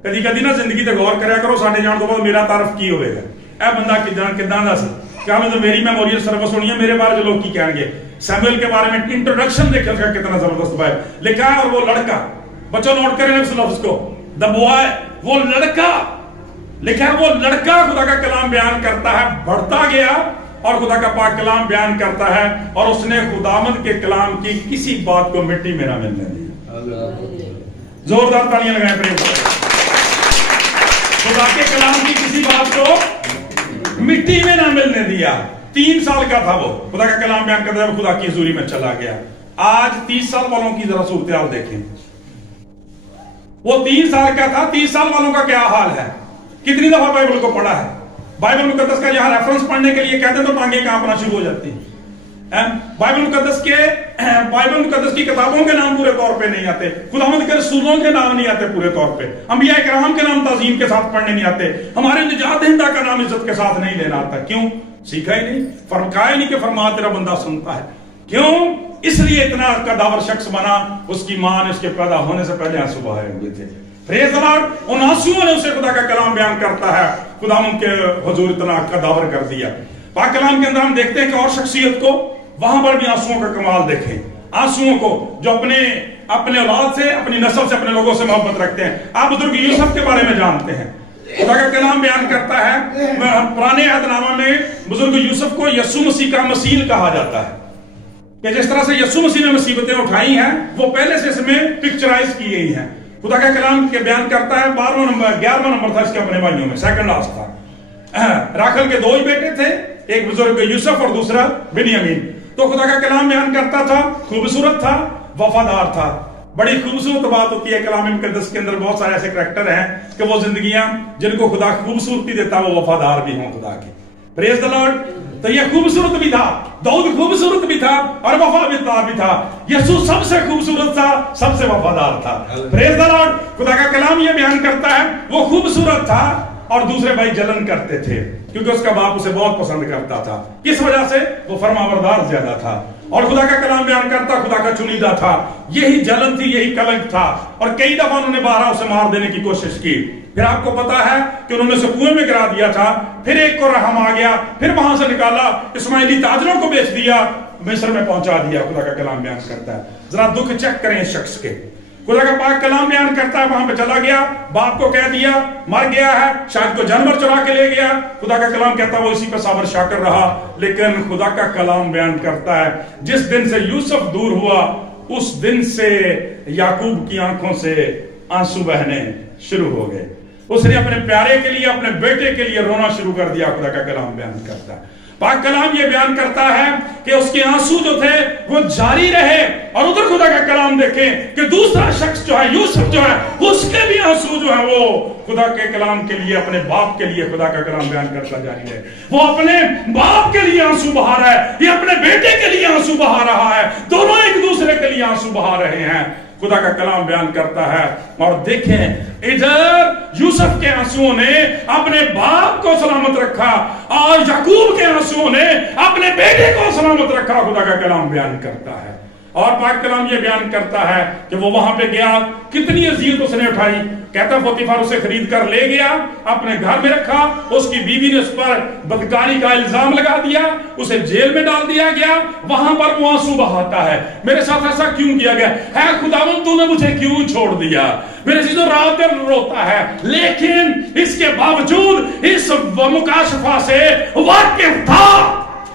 कदी कदी ना जिंदगी ते गौर करया करो, साडे जान तो बाद मेरा तारफ की होवेगा, ए बंदा किदां दा सी, क्या मैं तो मेरी मेमोरियल सर्विस होनी है, मेरे बारे जो लोग की कहेंगे। सैमुएल के बारे में इंट्रोडक्शन देखिए उसका कितना जबरदस्त बाइबल लिखा है। और वो लड़का, बच्चों नोट करें उस लफ्ज को, द बॉय, वो लड़का लिखा है, वो लड़का खुदा का कलाम बयान करता है बढ़ता गया। और खुदा का पाक कलाम बयान करता है और उसने खुदावंद के कलाम की किसी बात को मिट्टी में ना मिलने दिया। जोरदार तालियां लगाएं प्रेम से। खुदा के कलाम की किसी बात को मिट्टी में ना मिलने दिया। 3 साल का था वो, खुदा का कलाम बयान करता है खुदा की हुजूरी में चला गया। आज 30 साल वालों की जरा सूरत देखें। वो 3 साल का था, 30 साल वालों का क्या हाल है। कितनी दफा बाइबल को पढ़ा है। बाइबल मुकद्दस का यहां रेफरेंस पढ़ने के लिए कहते हैं तो टांगे कांपना शुरू हो जाती है। बाइबल मुकद्दस की किताबों के नाम पूरे तौर पे नहीं आते, खुदावंद के रसूलों के नाम नहीं आते पूरे तौर पे, अंबिया इकराम के नाम ताज़ीम के साथ पढ़ने नहीं आते, हमारे निजात दहिंदा का नाम इज्जत के साथ नहीं लेना आता। क्यों? सीखा ही नहीं, फरमाया नहीं कि फरमा तेरा बंदा सुनता है। क्यों? इसलिए इतना कदावर शख्स बना, उसकी मां ने उसके पैदा होने से पहले आंसू बहाए हुए थे। Praise the Lord. उन आंसुओं ने उसे खुदा का कलाम बयान करता है खुदावंद के हुजूर इतना कदावर कर दिया। पाक कलाम के अंदर हम देखते हैं कि और शख्सियत को वहां पर भी आंसुओं का कमाल देखें, आंसुओं को जो अपने औलाद से, अपनी नस्ल से, अपने लोगों से मोहब्बत रखते हैं। आप बुजुर्ग यूसुफ के बारे में जानते हैं, खुदा का कलाम बयान करता है, पुराने अहदनामा में बुजुर्ग यूसुफ को यसू मसीह का मसील कहा जाता है, कि जिस तरह से यसू मसीह ने मुसीबतें उठाई हैं वो पहले से इसमें पिक्चराइज की गई हैं। खुदा का कलाम के बयान करता है 11वां नंबर था इसके अपने भाइयों में, सेकंड लास्ट था। राखल के 2 ही बेटे थे, एक बुजुर्ग यूसुफ और दूसरा बिन्यामीन। तो खुदा का कलाम बयान करता था, खूबसूरत था, वफादार था। बड़ी खूबसूरत बात होती है कलाम मुकद्दस के अंदर, बहुत सारे ऐसे करैक्टर हैं कि वो जिंदगियां जिनको खुदा खूबसूरती देता वो वफादार भी हों खुदा की। Praise the Lord. तो ये खूबसूरत भी था, दाऊद खूबसूरत भी था और वफादार भी था। यीशु सबसे खूबसूरत था, सबसे वफादार था। Praise the Lord. खुदा का कलाम ये बयान करता है वो खूबसूरत था और दूसरे भाई जलन करते थे क्योंकि उसका बाप उसे बहुत पसंद करता था। किस वजह से? वो फरमाबरदार ज्यादा था। और खुदा का कलाम बयान करता खुदा का चुनीदा था। यही जलन थी, यही कलंक था। और कई दफा उन्होंने 12 उसे मार देने की कोशिश की। फिर आपको पता है कि उन्होंने उसे कुएं में गिरा दिया था। फिर एक को रहम आ गया, फिर वहां से निकाला, इस्माइली ताजरों को बेच दिया, मिस्र में पहुंचा दिया। खुदा का कलाम बयान करता है। जरा दुख चेक करें इस शख्स के। खुदा का पाक कलाम बयान करता है वहां पे चला गया, बाप को कह दिया मर गया है, शायद को जानवर चुरा के ले गया। खुदा का कलाम कहता है वो इसी पर साबर शाकर रहा। लेकिन खुदा का कलाम बयान करता है जिस दिन से यूसुफ दूर हुआ उस दिन से याकूब की आंखों से आंसू बहने शुरू हो गए। उसने अपने प्यारे के लिए, अपने बेटे के लिए रोना शुरू कर दिया। खुदा का कलाम बयान करता है, पाक कलाम ये बयान करता है कि उसके आंसू जो थे वो जारी रहे। और उधर खुदा का कलाम देखें कि दूसरा शख्स जो है यूसुफ जो है उसके भी आंसू जो है वो खुदा के कलाम के लिए, अपने बाप के लिए खुदा का कलाम बयान करता जारी है। वो अपने बाप के लिए आंसू बहा रहा है, ये अपने बेटे के लिए आंसू बहा रहा है। दोनों एक दूसरे के लिए आंसू बहा रहे हैं। खुदा का कलाम बयान करता है। और देखें इधर यूसुफ के आंसुओं ने अपने बाप को सलामत रखा और याकूब के आंसुओं ने अपने बेटे को सलामत रखा। खुदा का कलाम बयान करता है। और पाक कलाम ये बयान करता है कि वो वहां पे गया, कितनी अजीयत उसने उठाई। कहता पोतीफर उसे खरीद कर ले गया, अपने घर में रखा। उसकी बीवी ने उस पर बदकारी का इल्जाम लगा दिया, उसे जेल में डाल दिया गया। वहां पर वो आंसू बहाता है, मेरे साथ ऐसा क्यों किया गया है खुदावंद, तूने मुझे क्यों छोड़ दिया। मेरे चीजों रात दिन रोता है। लेकिन इसके बावजूद इस मुकाशफा से वाकिफ था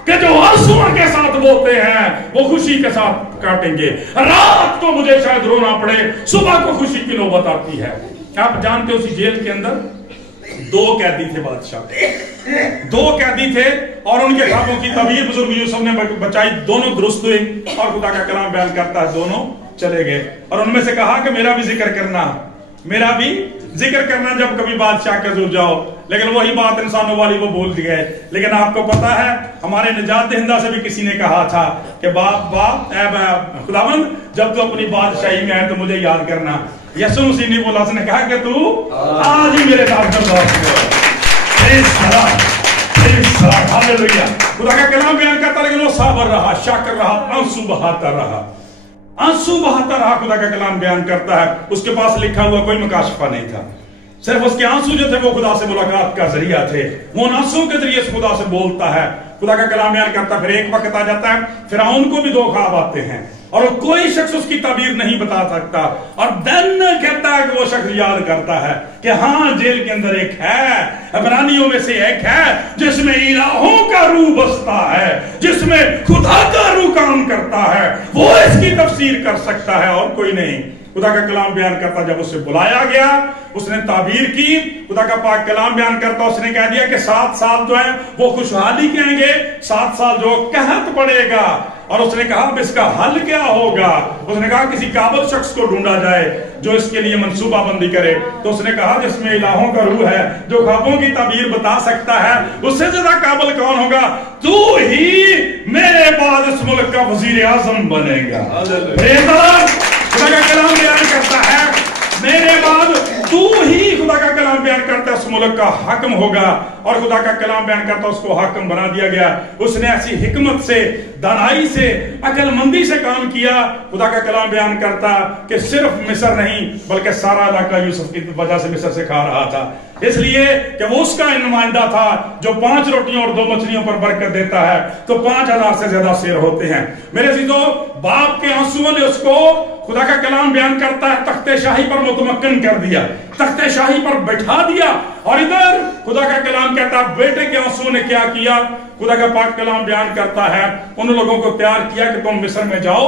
कि जो आंसुओं के साथ बोलते हैं वो खुशी के साथ काटेंगे। रात को मुझे शायद रोना पड़े, सुबह को खुशी की नौबत आती है। आप जानते हो उसी जेल के अंदर 2 कैदी थे, बादशाह 2 कैदी थे और उनके ख्वाबों की तबीर बुजुर्ग यूसुफ ने बचाई। दोनों दुरुस्त हुए और खुदा का कलाम बयान करता है दोनों चले गए। और उनमें से कहा कि मेरा भी जिक्र करना, मेरा भी जिक्र करना जब कभी बादशाह के हुजूर जाओ। लेकिन वही बात इंसानों वाली वो भूल गए। लेकिन आपको पता है हमारे निजात दहिंदा से भी किसी ने कहा था कि बाप खुदावंद जब तू अपनी बादशाही में है तो मुझे याद करना। यीशु मसीह ने बोला, उसने कहा कि तू आज ही मेरे साथ हालेलुया। खुदा का कलाम बयान करता, लेकिन वो साबर रहा, शाकर रहा, आंसू बहाता रहा, आंसू बहाता रहा। खुदा का कलाम बयान करता है उसके पास लिखा हुआ कोई मुकाशफा नहीं था, सिर्फ उसके आंसू जो थे वो खुदा से मुलाकात का जरिया थे। वो उन आंसुओं के जरिए से खुदा से बोलता है। खुदा का कलाम बयान करता। फिर एक वक्त आ जाता है फिरौन को भी 2 ख्वाब आते हैं और कोई शख्स उसकी ताबीर नहीं बता सकता। और देन कहता है कि वो शख्स याद करता है कि हाँ जेल के अंदर एक है, इब्रानियों में से एक है जिसमें इलाहों का रूह बसता है, जिसमें खुदा का रूह काम करता है, वो इसकी तफसीर कर सकता है और कोई नहीं। खुदा का कलाम बयान करता जब उससे बुलाया गया उसने ताबीर की। खुदा का पाक कलाम बयान करता उसने कह दिया कि 7 साल जो है वो खुशहाली के आएंगे, 7 साल जो कहत पड़ेगा। और उसने कहा अब इसका हल क्या होगा। उसने कहा किसी काबिल शख्स को ढूंढा जाए जो इसके लिए मंसूबाबंदी करे। तो उसने कहा जिसमें इलाहों का रूह है, जो ख्वाबों की ताबीर बता सकता है, उससे ज्यादा काबिल कौन होगा। तू ही मेरे बाद इस मुल्क का वजीर आजम बनेगा। खुदा का कलाम बयान करता है मेरे बाद तू ही, खुदा का कलाम बयान करता है, उस मुल्क का हाकिम होगा। और खुदा का कलाम बयान करता है उसको हाकिम बना दिया गया। उसने ऐसी हिकमत से, दानाई से, अकलमंदी से काम किया। खुदा का कलाम बयान करता कि सिर्फ मिस्र नहीं बल्कि सारा इलाका यूसुफ की वजह से मिस्र से खा रहा था। इसलिए कि वो उसका नुमाइंदा था जो 5 रोटियों और 2 मछलियों पर बरकत देता है, तो 5000 से ज्यादा शेर होते हैं। मेरे अज़ीज़ों, बाप के आंसुओं ने उसको, खुदा का कलाम बयान करता है, तख्ते शाही पर मुतमक्किन कर दिया, तख्ते शाही पर बैठा दिया। और इधर खुदा का कलाम कहता है बेटे के आंसुओं ने क्या किया। खुदा का पाक कलाम बयान करता है उन लोगों को तैयार किया कि तुम मिस्र में जाओ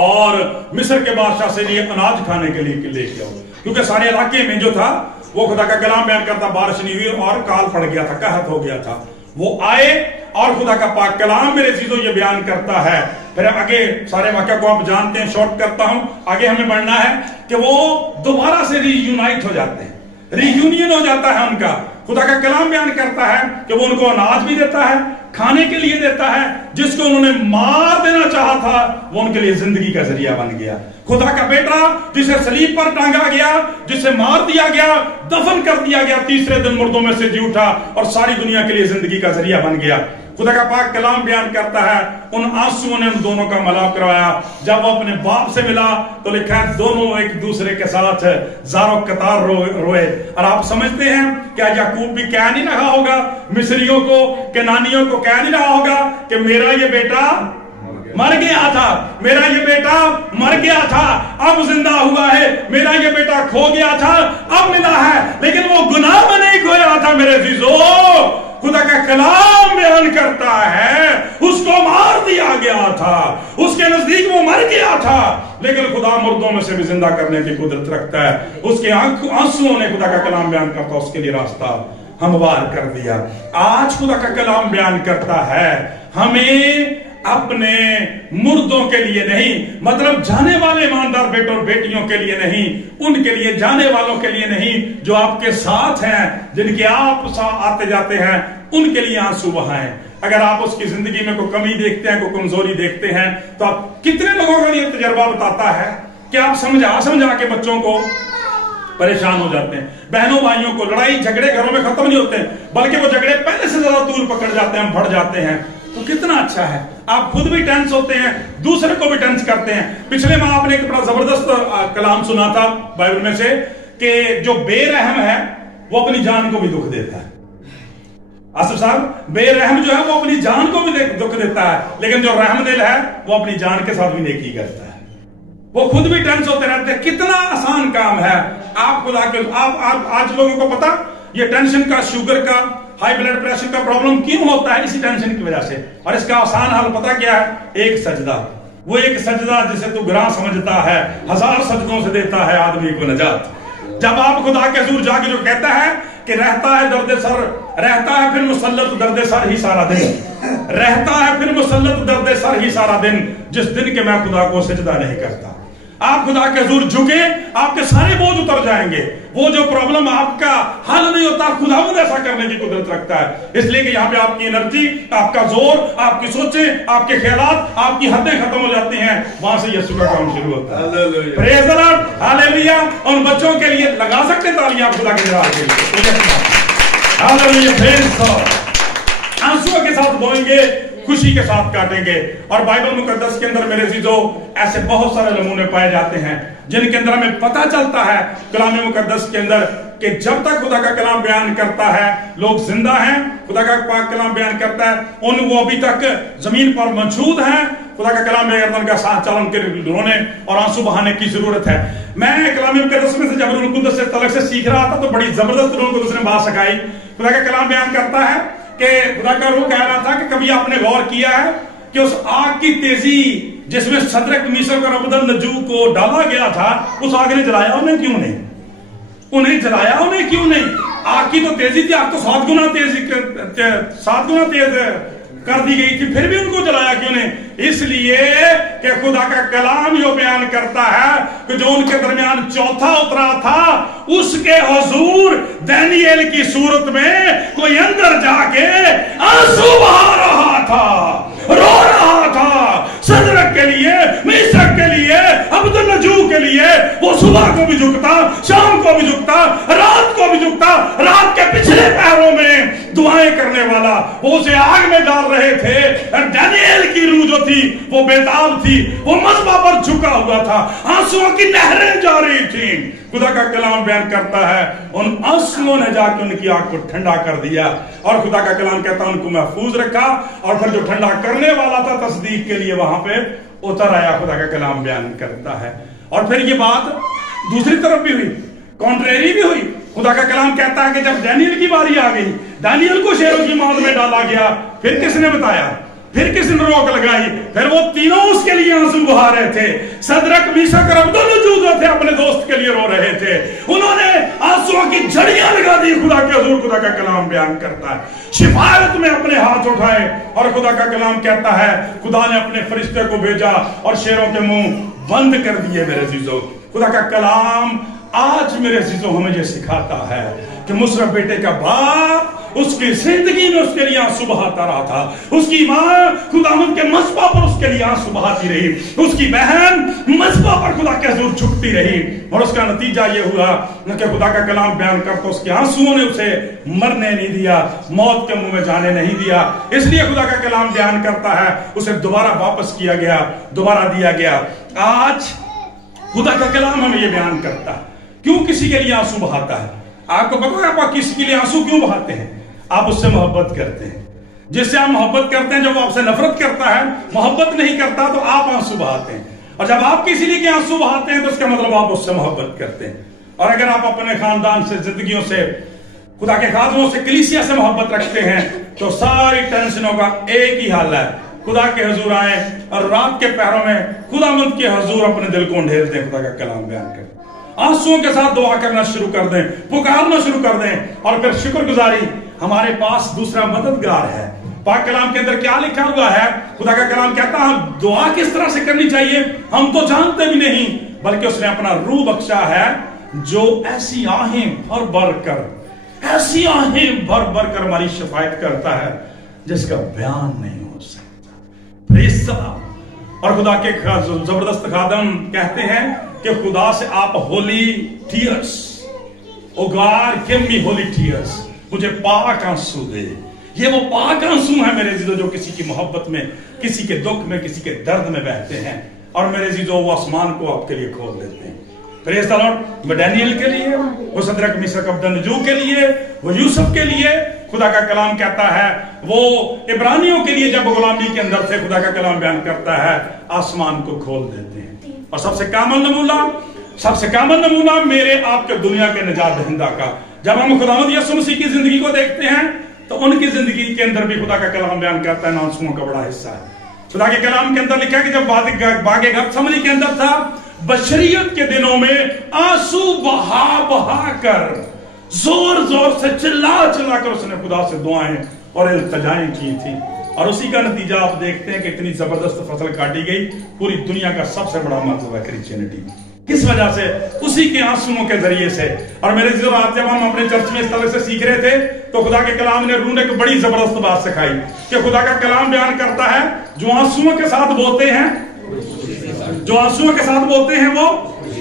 और मिस्र के बादशाह से लिए अनाज खाने के लिए लेके आओ, क्योंकि सारे इलाके में जो था वो खुदा का कलाम बयान करता बारिश नहीं हुई और काल पड़ गया था, कहत हो गया था। वो आए और खुदा का पाक कलाम मेरे अज़ीज़ों ये बयान करता है। फिर आगे सारे वाक़या को आप जानते हैं, शॉर्ट करता हूं, आगे हमें बढ़ना है कि वो दोबारा से रीयूनाइट हो जाते हैं, रीयूनियन हो जाता है उनका। खुदा का कलाम बयान करता है कि वो उनको अनाज भी देता है, खाने के लिए देता है। जिसको उन्होंने मार देना चाहा था वो उनके लिए जिंदगी का जरिया बन गया। खुदा का बेटा जिसे सलीब पर टांगा गया, जिसे मार दिया गया, दफन कर दिया गया, तीसरे दिन मुर्दों में से जी उठा और सारी दुनिया के लिए जिंदगी का जरिया बन गया। खुदा का पाक कलाम बयान करता है उन आंसुओं ने उन दोनों का मिलाप करवाया। जब वो अपने बाप से मिला तो लिखा है दोनों एक दूसरे के साथ जारो कतार रोए। और आप समझते हैं क्या याकूब भी कह नहीं रहा होगा मिस्रियों को, केनानियों को कह नहीं रहा होगा कि मेरा ये बेटा मर गया था, मेरा ये बेटा मर गया था, अब जिंदा हुआ है, मेरा ये बेटा खो गया था, अब मिला है। लेकिन वो गुनाह में नहीं खोया था मेरे अज़ीज़ों। खुदा का कलाम बयान करता है उसको मार दिया गया था, उसके नजदीक वो मर गया था, लेकिन खुदा मुर्दों में से भी जिंदा करने की कुदरत रखता है। उसके आंसुओं ने, खुदा का कलाम बयान करता है, उसके लिए रास्ता हमवार कर दिया। आज खुदा का कलाम बयान करता है हमें अपने मुर्दों के लिए नहीं, मतलब जाने वाले ईमानदार बेटों और बेटियों के लिए नहीं, उनके लिए, जाने वालों के लिए नहीं, जो आपके साथ हैं, जिनके आप आते जाते हैं, उनके लिए आंसू बहाएं। अगर आप उसकी जिंदगी में कोई कमी देखते हैं, कोई कमजोरी देखते हैं, तो आप कितने लोगों का ये तजर्बा बताता है कि आप समझा के बच्चों को परेशान हो जाते हैं, बहनों भाइयों को, लड़ाई झगड़े घरों में खत्म नहीं होते, बल्कि वो झगड़े पहले से ज्यादा दूर पकड़ जाते हैं, बढ़ जाते हैं। तो कितना अच्छा है, आप खुद भी टेंस होते हैं, दूसरे को भी टेंस करते हैं। पिछले माह आपने एक बड़ा जबरदस्त कलाम सुना था बाइबल में से कि जो बेरहम है वो अपनी जान को भी दुख देता है। आसिफ साहब, बेरहम जो है वो अपनी जान को भी दुख देता है, लेकिन जो रहमदिल है वो अपनी जान के साथ भी नेकी करता है। वो खुद भी टेंस होते रहते हैं। कितना आसान काम है। आप खुदा के आप आज लोगों को पता ये टेंशन का, शुगर का, हाई ब्लड प्रेशर का प्रॉब्लम क्यों होता है? इसी टेंशन की वजह से। और इसका आसान हल पता क्या है? एक सजदा। वो एक सजदा जिसे तू गुनाह समझता है, 1000 सजदों से देता है आदमी को नजात। जब आप खुदा के हुजूर जाके जो कहता है कि रहता है दर्द सर, रहता है फिर मुसल्लत दर्द सर ही सारा दिन, रहता है फिर मुसल्लत दर्द सर ही सारा दिन, जिस दिन के मैं खुदा को सजदा नहीं करता। आप खुदा के हुजूर झुके, आपके सारे बोझ उतर जाएंगे। वो जो प्रॉब्लम आपका हल नहीं होता, खुदावंद ऐसा करने की कुदरत रखता है। इसलिए कि यहाँ पे आपकी एनर्जी, आपका जोर, आपकी सोचें, आपके ख्यालात, आपकी हदें खत्म हो जाती हैं। वहां से यीशु का काम शुरू होता है। Praise the Lord, hallelujah. उन बच्चों के लिए लगा सकते हैं तालियां खुदा के जलाल के लिए। Hallelujah, praise God. आंसुओं के साथ बोएंगे, खुशी के साथ काटेंगे। और बाइबल मुकद्दस के अंदर मेरे अज़ीज़ों ऐसे बहुत सारे नमूने पाए जाते हैं जिनके अंदर हमें पता चलता है कलाम मुकद्दस के अंदर कि जब तक खुदा का कलाम बयान करता है लोग जिंदा हैं। खुदा का पाक कलाम बयान करता है वो अभी तक जमीन पर मौजूद हैं। खुदा का कलाम बयान करता है उनका साथ चलन के रोने और आंसू बहाने की जरूरत है। मैं कलाम मुकद्दस में से जब रूह कुद्दस से तलक से सीख रहा था तो बड़ी जबरदस्त रूह कुद्दस ने बात सिखाई। खुदा का कलाम बयान करता है कि खुदा का रूह कह रहा था कि कभी आपने गौर किया है कि उस आग की तेजी जिसमें सदरक, मीशक और अबदनजू को डाला गया था, उस आग ने जलाया उन्हें क्यों नहीं? उन्हें जलाया उन्हें क्यों नहीं? आग की तो तेजी थी, आग तो 7 गुना तेज कर दी गई थी, फिर भी उनको जलाया क्यों नहीं? इसलिए कि खुदा का कलाम जो बयान करता है कि जो उनके दरमियान चौथा उतरा था उसके हुजूर दानियेल की सूरत में कोई अंदर जाके आंसू बहा रहा था, रो रहा था सदरक के लिए, मीशक के लिए, अबदनजू के लिए। वो सुबह को भी झुकता, शाम को भी झुकता, रात को भी झुकता, रात के पिछले पहरों में दुआएं करने वाला। वो उसे आग में डाल रहे थे, दानियेल की रूह जो थी वो बेताब थी, वो मज़बा पर झुका हुआ था, आंसुओं की नहरें जा रही थी। खुदा का कलाम बयान करता है उन आंसुओं ने जाकर उनकी आंख को ठंडा कर दिया, और खुदा का कलाम कहता है उनको महफूज रखा, और फिर जो ठंडा करने वाला था तस्दीक के लिए वहां पे उतर आया। खुदा का कलाम बयान करता है। और फिर ये बात दूसरी तरफ भी हुई, कॉन्ट्रेरी भी हुई। खुदा का कलाम कहता है कि जब दानियेल की बारी आ गई, दानियेल को शेरों की मौत में डाला गया, फिर किसने बताया, फिर किसने रोक लगाई? फिर वो तीनों उसके लिए आंसू बहा रहे थे। सदरक, मीशक और अब्दुल-नजूद थे, अपने दोस्त के लिए रो रहे थे। उन्होंने आंसुओं की झड़ियां लगा दी खुदा के हुजूर। खुदा का कलाम बयान करता है शिफायत में अपने हाथ उठाए, और खुदा का कलाम कहता है खुदा ने अपने फरिश्ते को भेजा और शेरों के मुंह बंद कर दिए। मेरे अजीजों, खुदा का कलाम आज मेरे अजीजों हमें ये सिखाता है कि मुशर्रफ बेटे का बाप उसकी जिंदगी में उसके लिए आंसू बहाता रहा था। उसकी माँ खुदावंद के मज़बा पर उसके लिए आंसू बहाती रही, उसकी बहन मज़बा पर खुदा के हुजूर झुकती रही, और उसका नतीजा ये हुआ कि खुदा का कलाम बयान करता उसके आंसुओं ने उसे मरने नहीं दिया, मौत के मुंह में जाने नहीं दिया। इसलिए खुदा का कलाम बयान करता है उसे दोबारा वापस किया गया, दोबारा दिया गया। आज खुदा का कलाम हमें यह बयान करता है क्यों किसी के लिए आंसू बहाता है। आपको पता है आप किसी के लिए आंसू क्यों बहाते हैं? आप उससे मोहब्बत करते हैं। जिससे आप मोहब्बत करते हैं, जब वो आपसे नफरत करता है, मोहब्बत नहीं करता, तो आप आंसू बहाते हैं। और जब आप किसी लिए आंसू बहाते हैं तो इसका मतलब आप उससे मोहब्बत करते हैं। और अगर आप अपने खानदान से, जिंदगियों से, खुदा के खादमों से, कलीसिया से मोहब्बत रखते हैं, तो सारी टेंशनों का एक ही हल है, खुदा के हुजूर आए और रात के पहरों में खुदावंद के हुजूर अपने दिल को ढेर दें। खुदा का कलाम बयान करें, आंसुओं के साथ दुआ करना शुरू कर दें, पुकारना शुरू कर दें, और फिर शुक्रगुजारी। हमारे पास दूसरा मददगार है। पाक कलाम के अंदर क्या लिखा हुआ है? खुदा का कलाम कहता है दुआ किस तरह से करनी चाहिए हम तो जानते भी नहीं, बल्कि उसने अपना रूह बख्शा है जो ऐसी आहें भर भर कर, ऐसी आहें भर भर कर हमारी शिफायत करता है जिसका बयान नहीं हो सकता। Praise the Lord. और खुदा के जबरदस्त खादम कहते हैं कि खुदा से आप holy tears, O God give me holy tears, मुझे पाक आंसू दे। ये वो पाक आंसू है मेरे जीजो जो किसी की मोहब्बत में, किसी के दुख में, किसी के दर्द में बहते हैं, और मेरे जीजो वो आसमान को आपके लिए खोल देते हैं। Praise the Lord. वो दानियेल के लिए, वो सदरक, मीशक, अब्दुल-नजूद के लिए, वो यूसुफ के लिए खुदा का कलाम कहता है, वो इब्रानियों के लिए जब गुलामी के अंदर थे, खुदा का कलाम बयान करता है आसमान को खोल देते हैं। और सबसे कामल नमूना मेरे आपके दुनिया के निजात दहिंदा का, जब हम खुदावंद यीशु मसीह की जिंदगी को देखते हैं तो उनकी जिंदगी के अंदर भी खुदा का कलाम बयान करता है आंसुओं का बड़ा हिस्सा है। खुदा के कलाम के अंदर लिखा है कि जब बागे गत्समनी के अंदर था, बशरियत के दिनों में आंसू बहा बहा कर, जोर जोर से चिल्ला चिल्ला कर उसने खुदा से दुआएं और इल्तिजाएं की थी, और उसी का नतीजा आप देखते हैं कि इतनी जबरदस्त फसल काटी गई। पूरी दुनिया का सबसे बड़ा मतलब है क्रिश्चियनिटी। किस वजह से? उसी के आंसुओं के जरिए से। और मेरे जो रात जब हम अपने चर्च में इस तरह से सीख रहे थे, तो खुदा के कलाम ने रूह ने एक बड़ी जबरदस्त बात सिखाई कि खुदा का कलाम बयान करता है जो आंसुओं के साथ बोलते हैं, जो आंसुओं के साथ बोलते हैं वो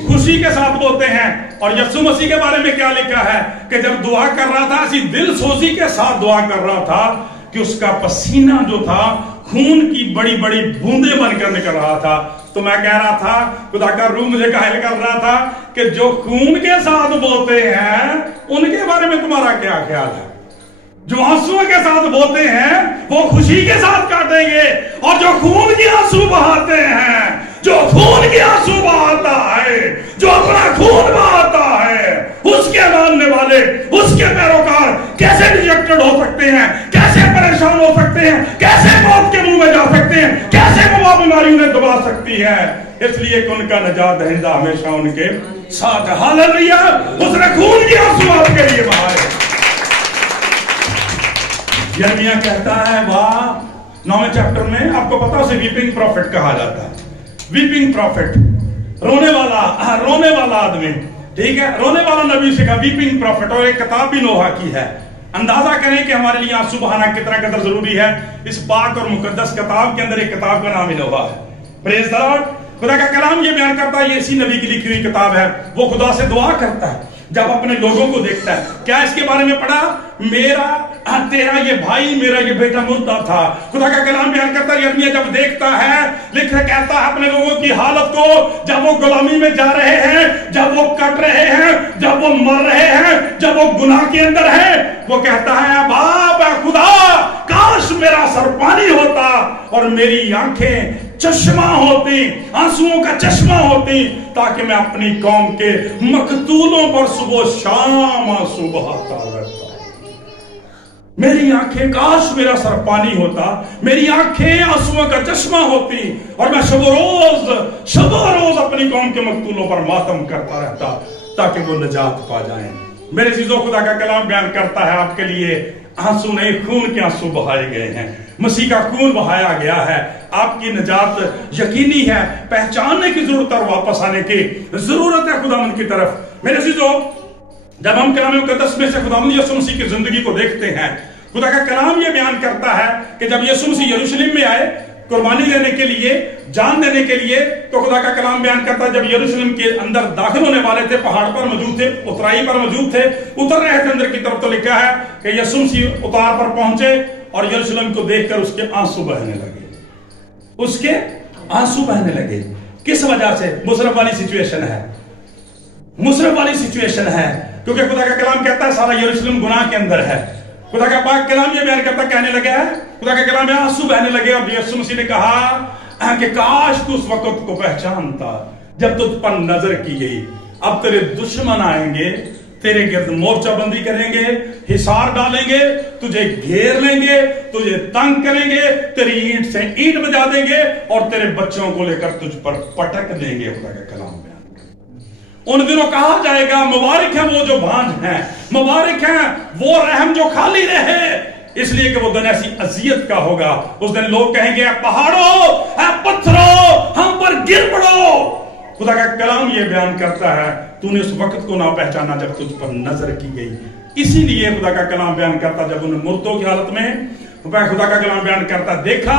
खुशी के साथ बोलते हैं। और यीशु मसीह के बारे में क्या लिखा है कि जब दुआ कर रहा था, ऐसी दिल सोजी के साथ दुआ कर रहा था कि उसका पसीना जो था खून की बड़ी बड़ी बूंदे बनकर निकल रहा था। तो मैं कह रहा था, खुदा का रूह मुझे कायल कर रहा था कि जो खून के साथ बोलते हैं उनके बारे में तुम्हारा क्या ख्याल है? जो आंसुओं के साथ बोलते हैं वो खुशी के साथ काटेंगे, और जो खून के आंसू बहाते हैं, जो खून के आंसू बहाता है, जो अपना खून बहाता है, उसके मानने वाले, उसके पैरोकार कैसे रिजेक्टेड हो सकते हैं, कैसे परेशान हो सकते हैं, कैसे मौत के मुंह में जा सकते हैं, कैसे वो बीमारी उन्हें दबा सकती है। इसलिए कि उनका निजात दहिंदा हमेशा उनके साथ है। हालेलुया। उसने खून के आंसू आपके लिए बहाए। यिर्मयाह कहता है, वाह, 9वें चैप्टर में आपको पता उसे वीपिंग प्रॉफिट कहा जाता है। वीपिंग प्रॉफिट, रोने वाला आदमी, ठीक है, रोने वाला नबी से कहा वीपिंग प्रॉफिट। और एक किताब भी नोहा की है। अंदाजा करें कि हमारे लिए आंसू बहाना कितना कदर जरूरी है। इस पाक और मुकद्दस किताब के अंदर एक किताब का नाम ही नोहा है। Praise the Lord. खुदा का कलाम ये बयान करता है, ये इसी नबी की लिखी हुई किताब है, वो खुदा से दुआ करता है जब अपने लोगों को देखता है। क्या इसके बारे में पढ़ा? मेरा तेरा ये भाई, मेरा ये बेटा मुर्दा था। खुदा का कलाम बयान करता है, यिर्मयाह जब देखता है, कहता है अपने लोगों की हालत को, जब वो गुलामी में जा रहे हैं, जब वो कट रहे हैं, जब वो मर रहे हैं, जब वो गुनाह के अंदर है, वो कहता है बाप खुदा, काश मेरा सर पानी होता और मेरी आंखें चश्मा होती, आंसुओं का चश्मा होती, ताकि मैं अपनी कौम के मकतूलों पर सुबह शाम आंसू बहाता रहता। मेरी आंखें, काश मेरा सर पानी होता, मेरी आंखें आंसुओं का चश्मा होती और मैं शबो रोज अपनी कौम के मकतूलों पर मातम करता रहता, ताकि वो निजात पा जाएं। मेरे चीजों, खुदा का कलाम बयान करता है आपके लिए आंसू नहीं, खून के आंसू बहाए गए हैं, मसीह का खून बहाया गया है। आपकी निजात यकीनी है, पहचानने की जरूरत है और वापस आने की जरूरत है खुदावंद की तरफ। मेरे चीजों, जब हम कलाम मुकद्दस में से खुदावंद यीशु मसीह की जिंदगी को देखते हैं, खुदा का कलाम यह बयान करता है कि जब यीशु मसीह यरूशलेम में आए कुर्बानी देने के लिए, जान देने के लिए, तो खुदा का कलाम बयान करता है जब यरूशलेम के अंदर दाखिल होने वाले थे, पहाड़ पर मौजूद थे, उतराई पर मौजूद थे, उतर रहे थे अंदर की तरफ, तो लिखा है कि यीशु मसीह उतार पर पहुंचे और यरूशलेम को देखकर उसके आंसू बहने लगे। उसके आंसू बहने लगे। किस वजह से? मुसरफ वाली सिचुएशन है, मुसरफ वाली सिचुएशन है, क्योंकि खुदा का कलाम कहता है सारा यरूशलेम गुनाह के अंदर है। खुदा का पाक कलाम ये बयान करता, कहने लगे है, खुदा का कलाम में आंसू बहने लगे। और यीशु मसीह ने कहा कि काश तू उस वक्त को पहचानता जब तुझ पर नजर की गई। अब तेरे दुश्मन आएंगे, तेरे गिर्द मोर्चाबंदी करेंगे, हिसार डालेंगे, तुझे घेर लेंगे, तुझे तंग करेंगे, तेरी ईंट से ईंट बजा देंगे और तेरे बच्चों को लेकर तुझ पर पटक देंगे। खुदा का कलाम बयान, उन दिनों कहा जाएगा मुबारक है वो जो भांज हैं, मुबारक है वो रहम जो खाली रहे, इसलिए कि वो दिन ऐसी अजियत का होगा। उस दिन लोग कहेंगे पहाड़ों, पत्थरों, हम पर गिर पड़ो। खुदा का कलाम ये बयान करता है, तूने उस वक्त को ना पहचाना जब तुझ पर नजर की गई। इसीलिए खुदा का कलाम बयान करता, जब उन्हें मुर्दों की हालत में खुदा का कलाम बयान करता देखा,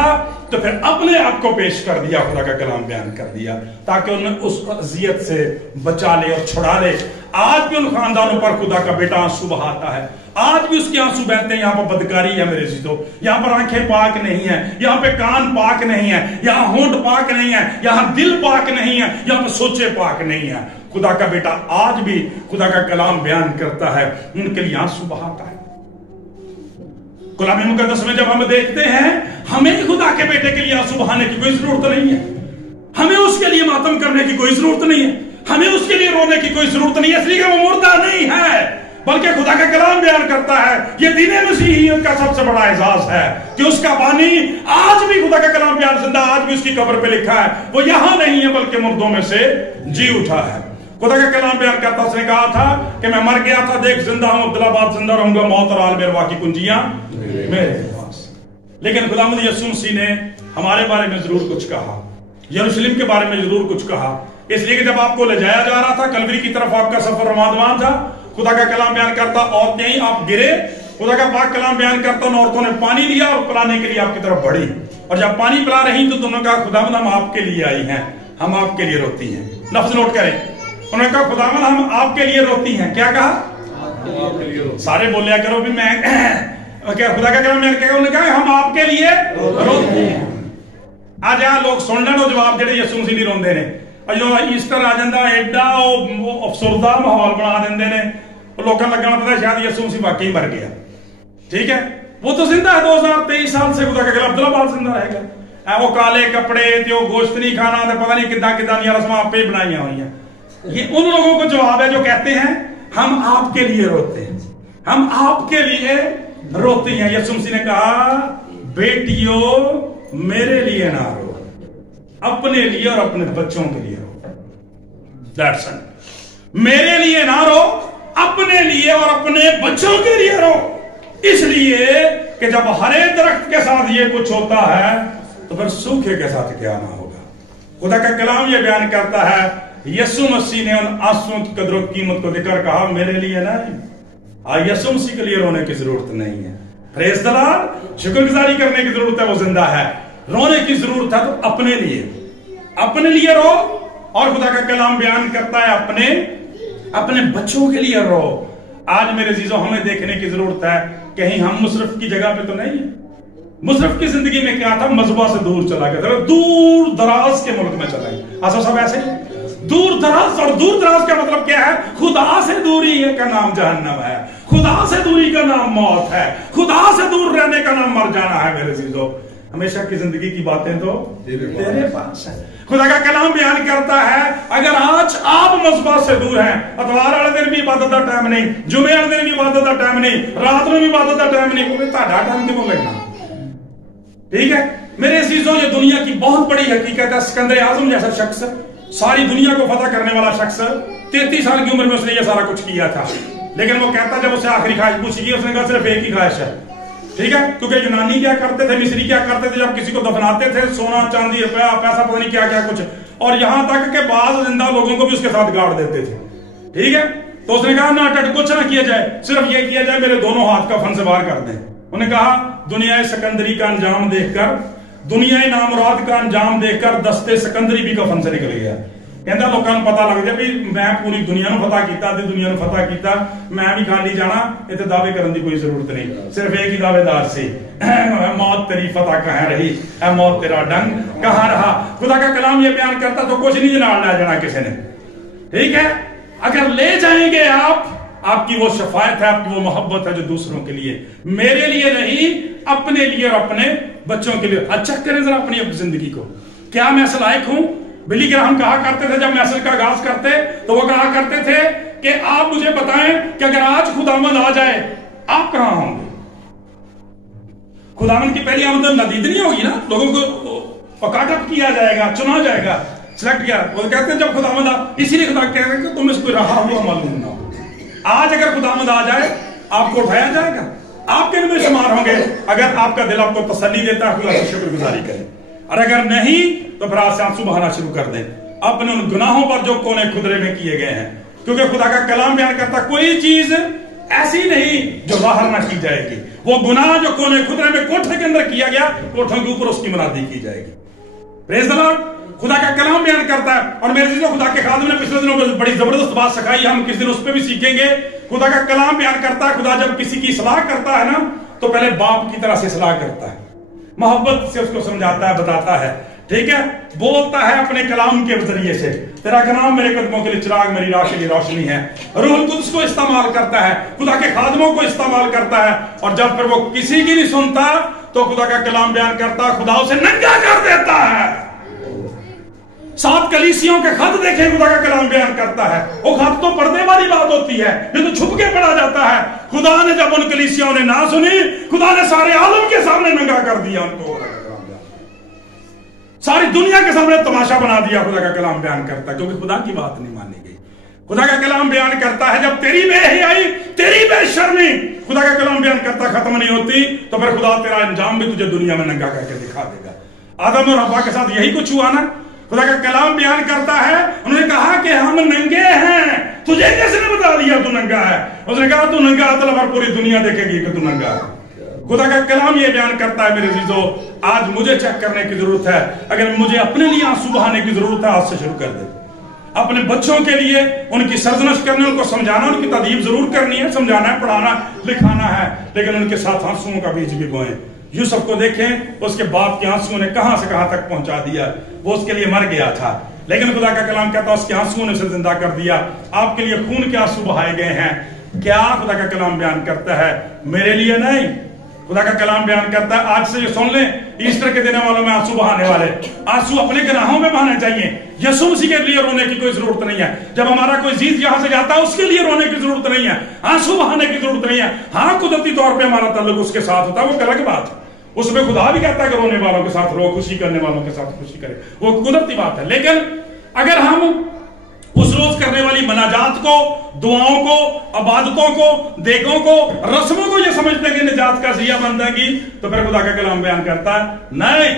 तो फिर अपने आप को पेश कर दिया, खुदा का कलाम बयान कर दिया, ताकि उन्हें उस अजियत से बचा ले और छुड़ा ले। आज भी उन खानदानों पर खुदा का बेटा आंसू बहाता है, आज भी उसके आंसू बहते हैं। यहाँ पर बदकारी है मेरे चीजों, यहाँ पर आंखें पाक नहीं है, यहाँ पे कान पाक नहीं है, यहाँ होंठ पाक नहीं है, यहाँ दिल पाक नहीं है, यहाँ पर सोचे पाक नहीं है। खुदा का बेटा आज भी खुदा का कलाम बयान करता है, उनके लिए आंसू बहाता है। कलाम मुकद्दस में जब हम देखते हैं, हमें खुदा के बेटे के लिए आंसू बहाने की कोई जरूरत नहीं है, हमें उसके लिए मातम करने की कोई जरूरत नहीं है, हमें उसके लिए रोने की कोई जरूरत नहीं है, इसलिए वो मुर्दा नहीं है, बल्कि खुदा का कलाम बयान करता है ये दीने मसीहियत का सबसे बड़ा एजाज है कि उसका बानी आज भी, खुदा का कलाम बयान जिंदा, आज भी उसकी कब्र पे लिखा है, वो यहां नहीं है बल्कि मुर्दों में से जी उठा है। खुदा का कलाम बयान करता, उसने कहा था कि मैं मर गया था, देख जिंदा हूं, अब्दुल्लाबाद जिंदा रहूंगा, मौत और आल मेरवा की कुंजियां मेरे पास। लेकिन खुदावंद यीशु मसीह ने हमारे बारे में जरूर कुछ कहा, यरूशलेम के बारे में जरूर कुछ कहा, इसलिए कि जब आपको ले जाया जा रहा था कलवरी की तरफ, आपका सफर रमादवान था। खुदा का कलाम बयान करता, औरतें ही आप गिरे। खुदा का पाक कलाम बयान करता, उन औरतों ने पानी लिया और पिलाने के लिए आपकी तरफ बढ़ी, और जब पानी पिला रही तो दोनों का खुदावंद हम आपके लिए आई हैं, हम आपके लिए रोती हैं। लफ्ज नोट करें, उन्होंने कहा खुदावंद हम आपके लिए रोती हैं। क्या कहा? सारे बोलिया करो भी मैं क्या खुदा का कलाम कहा, उन्होंने कहा हम आपके लिए रोते हैं। आज यहां लोग सुन लेनो जवाब जेडे यीशु मसीह नहीं रोंदे ने, जो ईस्टर आ जाता एडा अफसरदा माहौल बना देंगे ने, लोगों लगना पता शायद यीशु मसीह वाकई मर गया। ठीक है, वो तो जिंदा है, 2023 साल से खुदा का कलाम अब्दुल्लाबाद जिंदा रहेगा। वो काले कपड़े ते गोश्त नहीं खाना, पता नहीं किदा किदा रस्म आपे बनाई हुई हैं। ये उन लोगों को जवाब है जो कहते हैं हम आपके लिए रोते हैं, हम आपके लिए रोते हैं। यीशु मसीह ने कहा बेटियों मेरे लिए ना रो, अपने लिए और अपने बच्चों के लिए रो। दैट्स इट, मेरे लिए ना रो, अपने लिए और अपने बच्चों के लिए रो। इसलिए कि जब हरे दरख्त के साथ ये कुछ होता है तो फिर सूखे के साथ क्या ना होगा। खुदा का कलाम ये बयान करता है, यीशु मसीह ने उन आंसुओं की कदर कीमत को देकर कहा मेरे लिए नहीं। यीशु मसीह के लिए रोने की जरूरत नहीं है, प्रेज़ द लॉर्ड, शुक्रगुजारी करने की जरूरत है, वो जिंदा है। रोने की जरूरत है तो अपने लिए, अपने लिए रो, और खुदा का कलाम बयान करता है अपने बच्चों के लिए रो। आज मेरे अजीजों, हमें देखने की जरूरत है कहीं हम मुशर्रफ की जगह पे तो नहीं है। मुशर्रफ की जिंदगी में क्या था? मजहबा से दूर चला गया, दूर दराज के मुल्क में चला गया। आसो सब ऐसे दूर दराज, और दूर दराज का मतलब क्या है? खुदा से दूरी का नाम जहन्नम है, खुदा से दूरी का नाम मौत है, खुदा से दूर रहने का नाम मर जाना है। मेरे अजीजों, हमेशा की जिंदगी की बातें तो तेरे पास है। खुदा का कलाम बयान करता है, अगर आज आप मजहबा से दूर हैं, अतवार वाले दिन भी इबादत का टाइम नहीं, जुमे वाले दिन भी इबादत का टाइम नहीं, रात में भी इबादत का टाइम नहीं, टाइम क्यों लगना? ठीक है मेरे अजीजों, ये दुनिया की बहुत बड़ी हकीकत है। सिकंदर आजम जैसा शख्स, सारी दुनिया को फतह करने वाला शख्स, 33 साल की उम्र में उसने ये सारा कुछ किया था। लेकिन वो कहता, जब उससे आखिरी ख्वाहिश पूछी गई, उसने कहा सिर्फ एक ही ख्वाहिश है। ठीक है, क्योंकि यूनानी क्या करते थे, मिस्री क्या करते थे, जब किसी को दफनाते थे, सोना चांदी रुपया पैसा पता नहीं क्या क्या कुछ, और यहां तक के बाद जिंदा लोगों को भी उसके साथ गाड़ देते थे। ठीक है, तो उसने कहा ना टट कुछ ना किया जाए, सिर्फ ये किया जाए मेरे दोनों हाथ का फन से बाहर कर दें। उन्होंने कहा दुनिया सिकंदरी का अंजाम देखकर, दुनिया नामुराद का अंजाम देखकर दस्ते सिकंदरी भी कफन से निकल गया। कहता लोगों को पता लग जाए भी मैं पूरी दुनिया को फतह किया, दुनिया को फतह किया, मैं भी खाली जाना, इतने दावे करने की कोई जरूरत नहीं। सिर्फ एक ही दावेदार से, मौत तेरी फतह कहाँ रही, मौत तेरा डंग कहाँ रहा। खुदा का कलाम ये बयान करता तो कुछ नहीं नाल ले जाना किसी ने। ठीक है, अगर ले जाएंगे आपकी वो शफायत है, आपकी वो मोहब्बत है जो दूसरों के लिए, मेरे लिए नहीं, अपने लिए और अपने बच्चों के लिए। अच्छा करें जरा अपनी जिंदगी को, क्या मैं इस लायक हूं? बिली ग्राहम कहा करते थे जब मैसेज का आगाज करते, तो वो कहा करते थे कि आप मुझे बताएं कि अगर आज खुदावंद आ जाए आप कहां होंगे? खुदावंद की पहली आमद नदीद नहीं होगी ना, लोगों को पकाटअप किया जाएगा, चुना जाएगा, सिलेक्ट किया। वो कहते हैं जब खुदावंद, इसीलिए खुदा कह रहे हैं कि तुम इसको रहा हुआ मालूम ना हो। आज अगर खुदावंद आ जाए आपको उठाया जाएगा, आपके में शुमार होंगे। अगर आपका दिल आपको तसल्ली देता है, खुदा की शुक्रगुजारी करें, और अगर नहीं तो फिर आज से आंसू बहाना शुरू कर दें अपने उन गुनाहों पर जो कोने खुदरे में किए गए हैं। क्योंकि खुदा का कलाम बयान करता कोई चीज ऐसी नहीं जो बाहर ना की जाएगी। वो गुनाह जो कोने खुदरे में कोठे के अंदर किया गया, कोठों के ऊपर उसकी मुनादी की जाएगी। Praise the Lord. खुदा का कलाम बयान करता है, और मेरे जीजों खुदा के खादिम ने पिछले दिनों में बड़ी जबरदस्त बात सिखाई, हम किस दिन उस पर भी सीखेंगे। खुदा का कलाम बयान करता है, खुदा जब किसी की सलाह करता है ना, तो पहले बाप की तरह से सलाह करता है, मोहब्बत से उसको समझाता है, बताता है। ठीक है, बोलता है अपने कलाम के जरिए से, तेरा कलाम मेरे कदमों के लिए चिराग, मेरी राह के लिए रोशनी है। रूहुल कुद्स को इस्तेमाल करता है, खुदा के खादमों को इस्तेमाल करता है, और जब फिर वो किसी की नहीं सुनता तो खुदा का कलाम बयान करता, खुदा उसे नंगा कर देता है। 7 कलीसियों के खत देखें, खुदा का कलाम बयान करता है, वो खत तो पर्दे वाली बात होती है, ये तो छुप के पढ़ा जाता है। खुदा ने जब उन कलीसियों ने ना सुनी, खुदा ने सारे आलम के सामने नंगा कर दिया उनको, सारी दुनिया के सामने तमाशा बना दिया। खुदा का कलाम बयान करता है, क्योंकि खुदा की बात नहीं मानी गई। खुदा का कलाम बयान करता है, जब तेरी बेहयाई, तेरी बेशर्मी, खुदा का कलाम बयान करता खत्म नहीं होती, तो फिर खुदा तेरा अंजाम भी तुझे दुनिया में नंगा करके दिखा देगा। आदम और हव्वा के साथ यही कुछ हुआ ना। खुदा का कलाम बयान करता है, उन्होंने कहा कि हम नंगे हैं, तुझे किसने बता दिया तू नंगा है? उसने कहा तू नंगा है तो पूरी दुनिया देखेगी कि तू नंगा है। खुदा का कलाम ये बयान करता है, मेरे जीजो आज मुझे चेक करने की जरूरत है। अगर मुझे अपने लिए आंसू बहाने की जरूरत है, आज से शुरू कर दे। अपने बच्चों के लिए उनकी सरजनश करनी, उनको समझाना, उनकी तदीब जरूर करनी है, समझाना है, पढ़ाना लिखाना है, लेकिन उनके साथ आंसुओं का बीज भी बोएं। यूसुफ को देखें, उसके बाप के आंसुओं ने कहां से कहां तक पहुंचा दिया। वो उसके लिए मर गया था, लेकिन खुदा का कलाम कहता है उसके आंसुओं ने उसे जिंदा कर दिया। आपके लिए खून के आंसू बहाए गए हैं। क्या खुदा का कलाम बयान करता है? मेरे लिए नहीं, खुदा का कलाम बयान करता है आज से ये सुन लें, ईस्टर के देने वालों में आंसू बहाने वाले, आंसू अपने गुनाहों में बहाने चाहिए। यीशु मसीह के लिए रोने की कोई जरूरत नहीं है। जब हमारा कोई जीज यहां से जाता है, उसके लिए रोने की जरूरत नहीं है, आंसू बहाने की जरूरत नहीं है। हाँ, कुदरती तौर पे हमारा ताल्लुक उसके साथ होता है, वो अलग बात है। उसमें खुदा भी कहता है कि रोने वालों के साथ रो, खुशी करने वालों के साथ खुशी करे, वो कुदरती बात है। लेकिन अगर हम उस रोज करने वाली मनाजात को, दुआओं को, अबादतों को, देगों को, रस्मों को ये समझते हैं कि निजात का जरिया बन जाएगी, तो फिर खुदा का कलाम बयान करता है नहीं।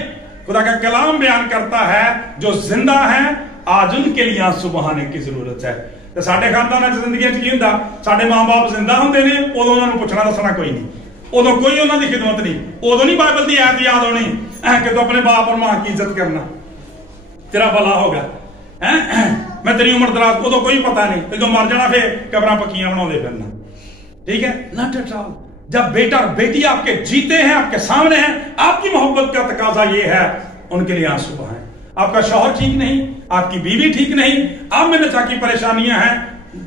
खुदा का कलाम बयान करता है जो जिंदा है आज उनके लिए आंसू बहाने की जरूरत है। तो साडे खानदान जिंदगी की हुंदा, साडे मां बाप जिंदा होंदे ने, उदों उन्हां नूं पुछना दसना कोई नहीं, उदों कोई उन्हां दी खिदमत नहीं, उदों नहीं बाइबल दी आयत याद होनी कि तू अपने बाप और मां की इज्जत करना। तेरा भला होगा, मैं तेरी उम्र दराज को तो कोई पता नहीं, तो मर जाना फिर कब्रां पक्कियां बनाते फिरना। ठीक है, नॉट एट ऑल। जब बेटा और बेटी आपके जीते हैं, आपके सामने हैं, आपकी मोहब्बत का तकाजा ये है, उनके लिए आंसू बहाएं। आपका शौहर ठीक नहीं, आपकी बीवी ठीक नहीं, आप में नचा की परेशानियां हैं,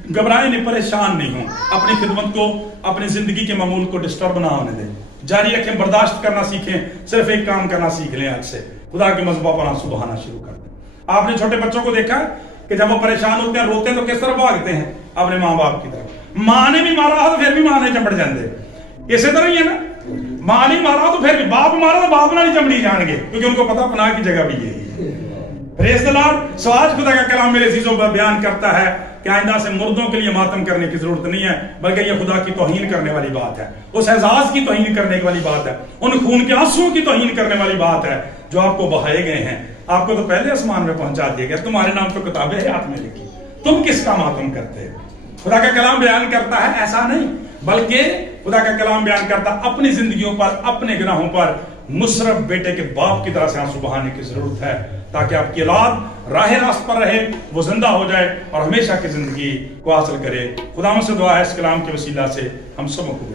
घबराए नहीं, परेशान नहीं हो। अपनी खिदमत को, अपनी जिंदगी के मामूल को डिस्टर्ब ना होने दें, जारी रखें, बर्दाश्त करना सीखें। सिर्फ एक काम करना सीख लें, आज से खुदा के मज़बा पर आंसू बहाना शुरू कर दें। आपने छोटे बच्चों को देखा कि जब वो परेशान होते हैं, रोते हैं, तो किस तरफ भागते हैं? अपने माँ बाप की तरफ। माँ ने भी मारा तो फिर भी माँ ने चमड़ जाते, इसी तरह ही है ना। माँ ने मारा तो फिर भी, बाप मारा तो बाप ना चमड़ी जाएंगे, क्योंकि उनको पता पनाह की जगह भी यही है। Praise the Lord. सो आज खुदा का कलाम मेरे अज़ीज़ों पर बयान करता है कि आइंदा से मुर्दों के लिए मातम करने की जरूरत नहीं है, बल्कि यह खुदा की तौहीन करने वाली बात है, उस एजाज की तौहीन करने वाली बात है, उन खून के आंसुओं की तौहीन करने वाली बात है जो आपको बहाए गए हैं। आपको तो पहले आसमान में पहुंचा दिया गया, तुम्हारे नाम तो किताबें हयात में लिखी, तुम किसका मातम करते हो? खुदा का कलाम बयान करता है ऐसा नहीं, बल्कि खुदा का कलाम बयान करता अपनी जिंदगियों पर, अपने गुनाहों पर मुशर्रफ बेटे के बाप की तरह से आंसू बहाने की जरूरत है, ताकि आपकी औलाद राह रास्त पर रहे, वो जिंदा हो जाए और हमेशा की जिंदगी को हासिल करे। खुदा से दुआ है इस कलाम के वसीला से हम सबों को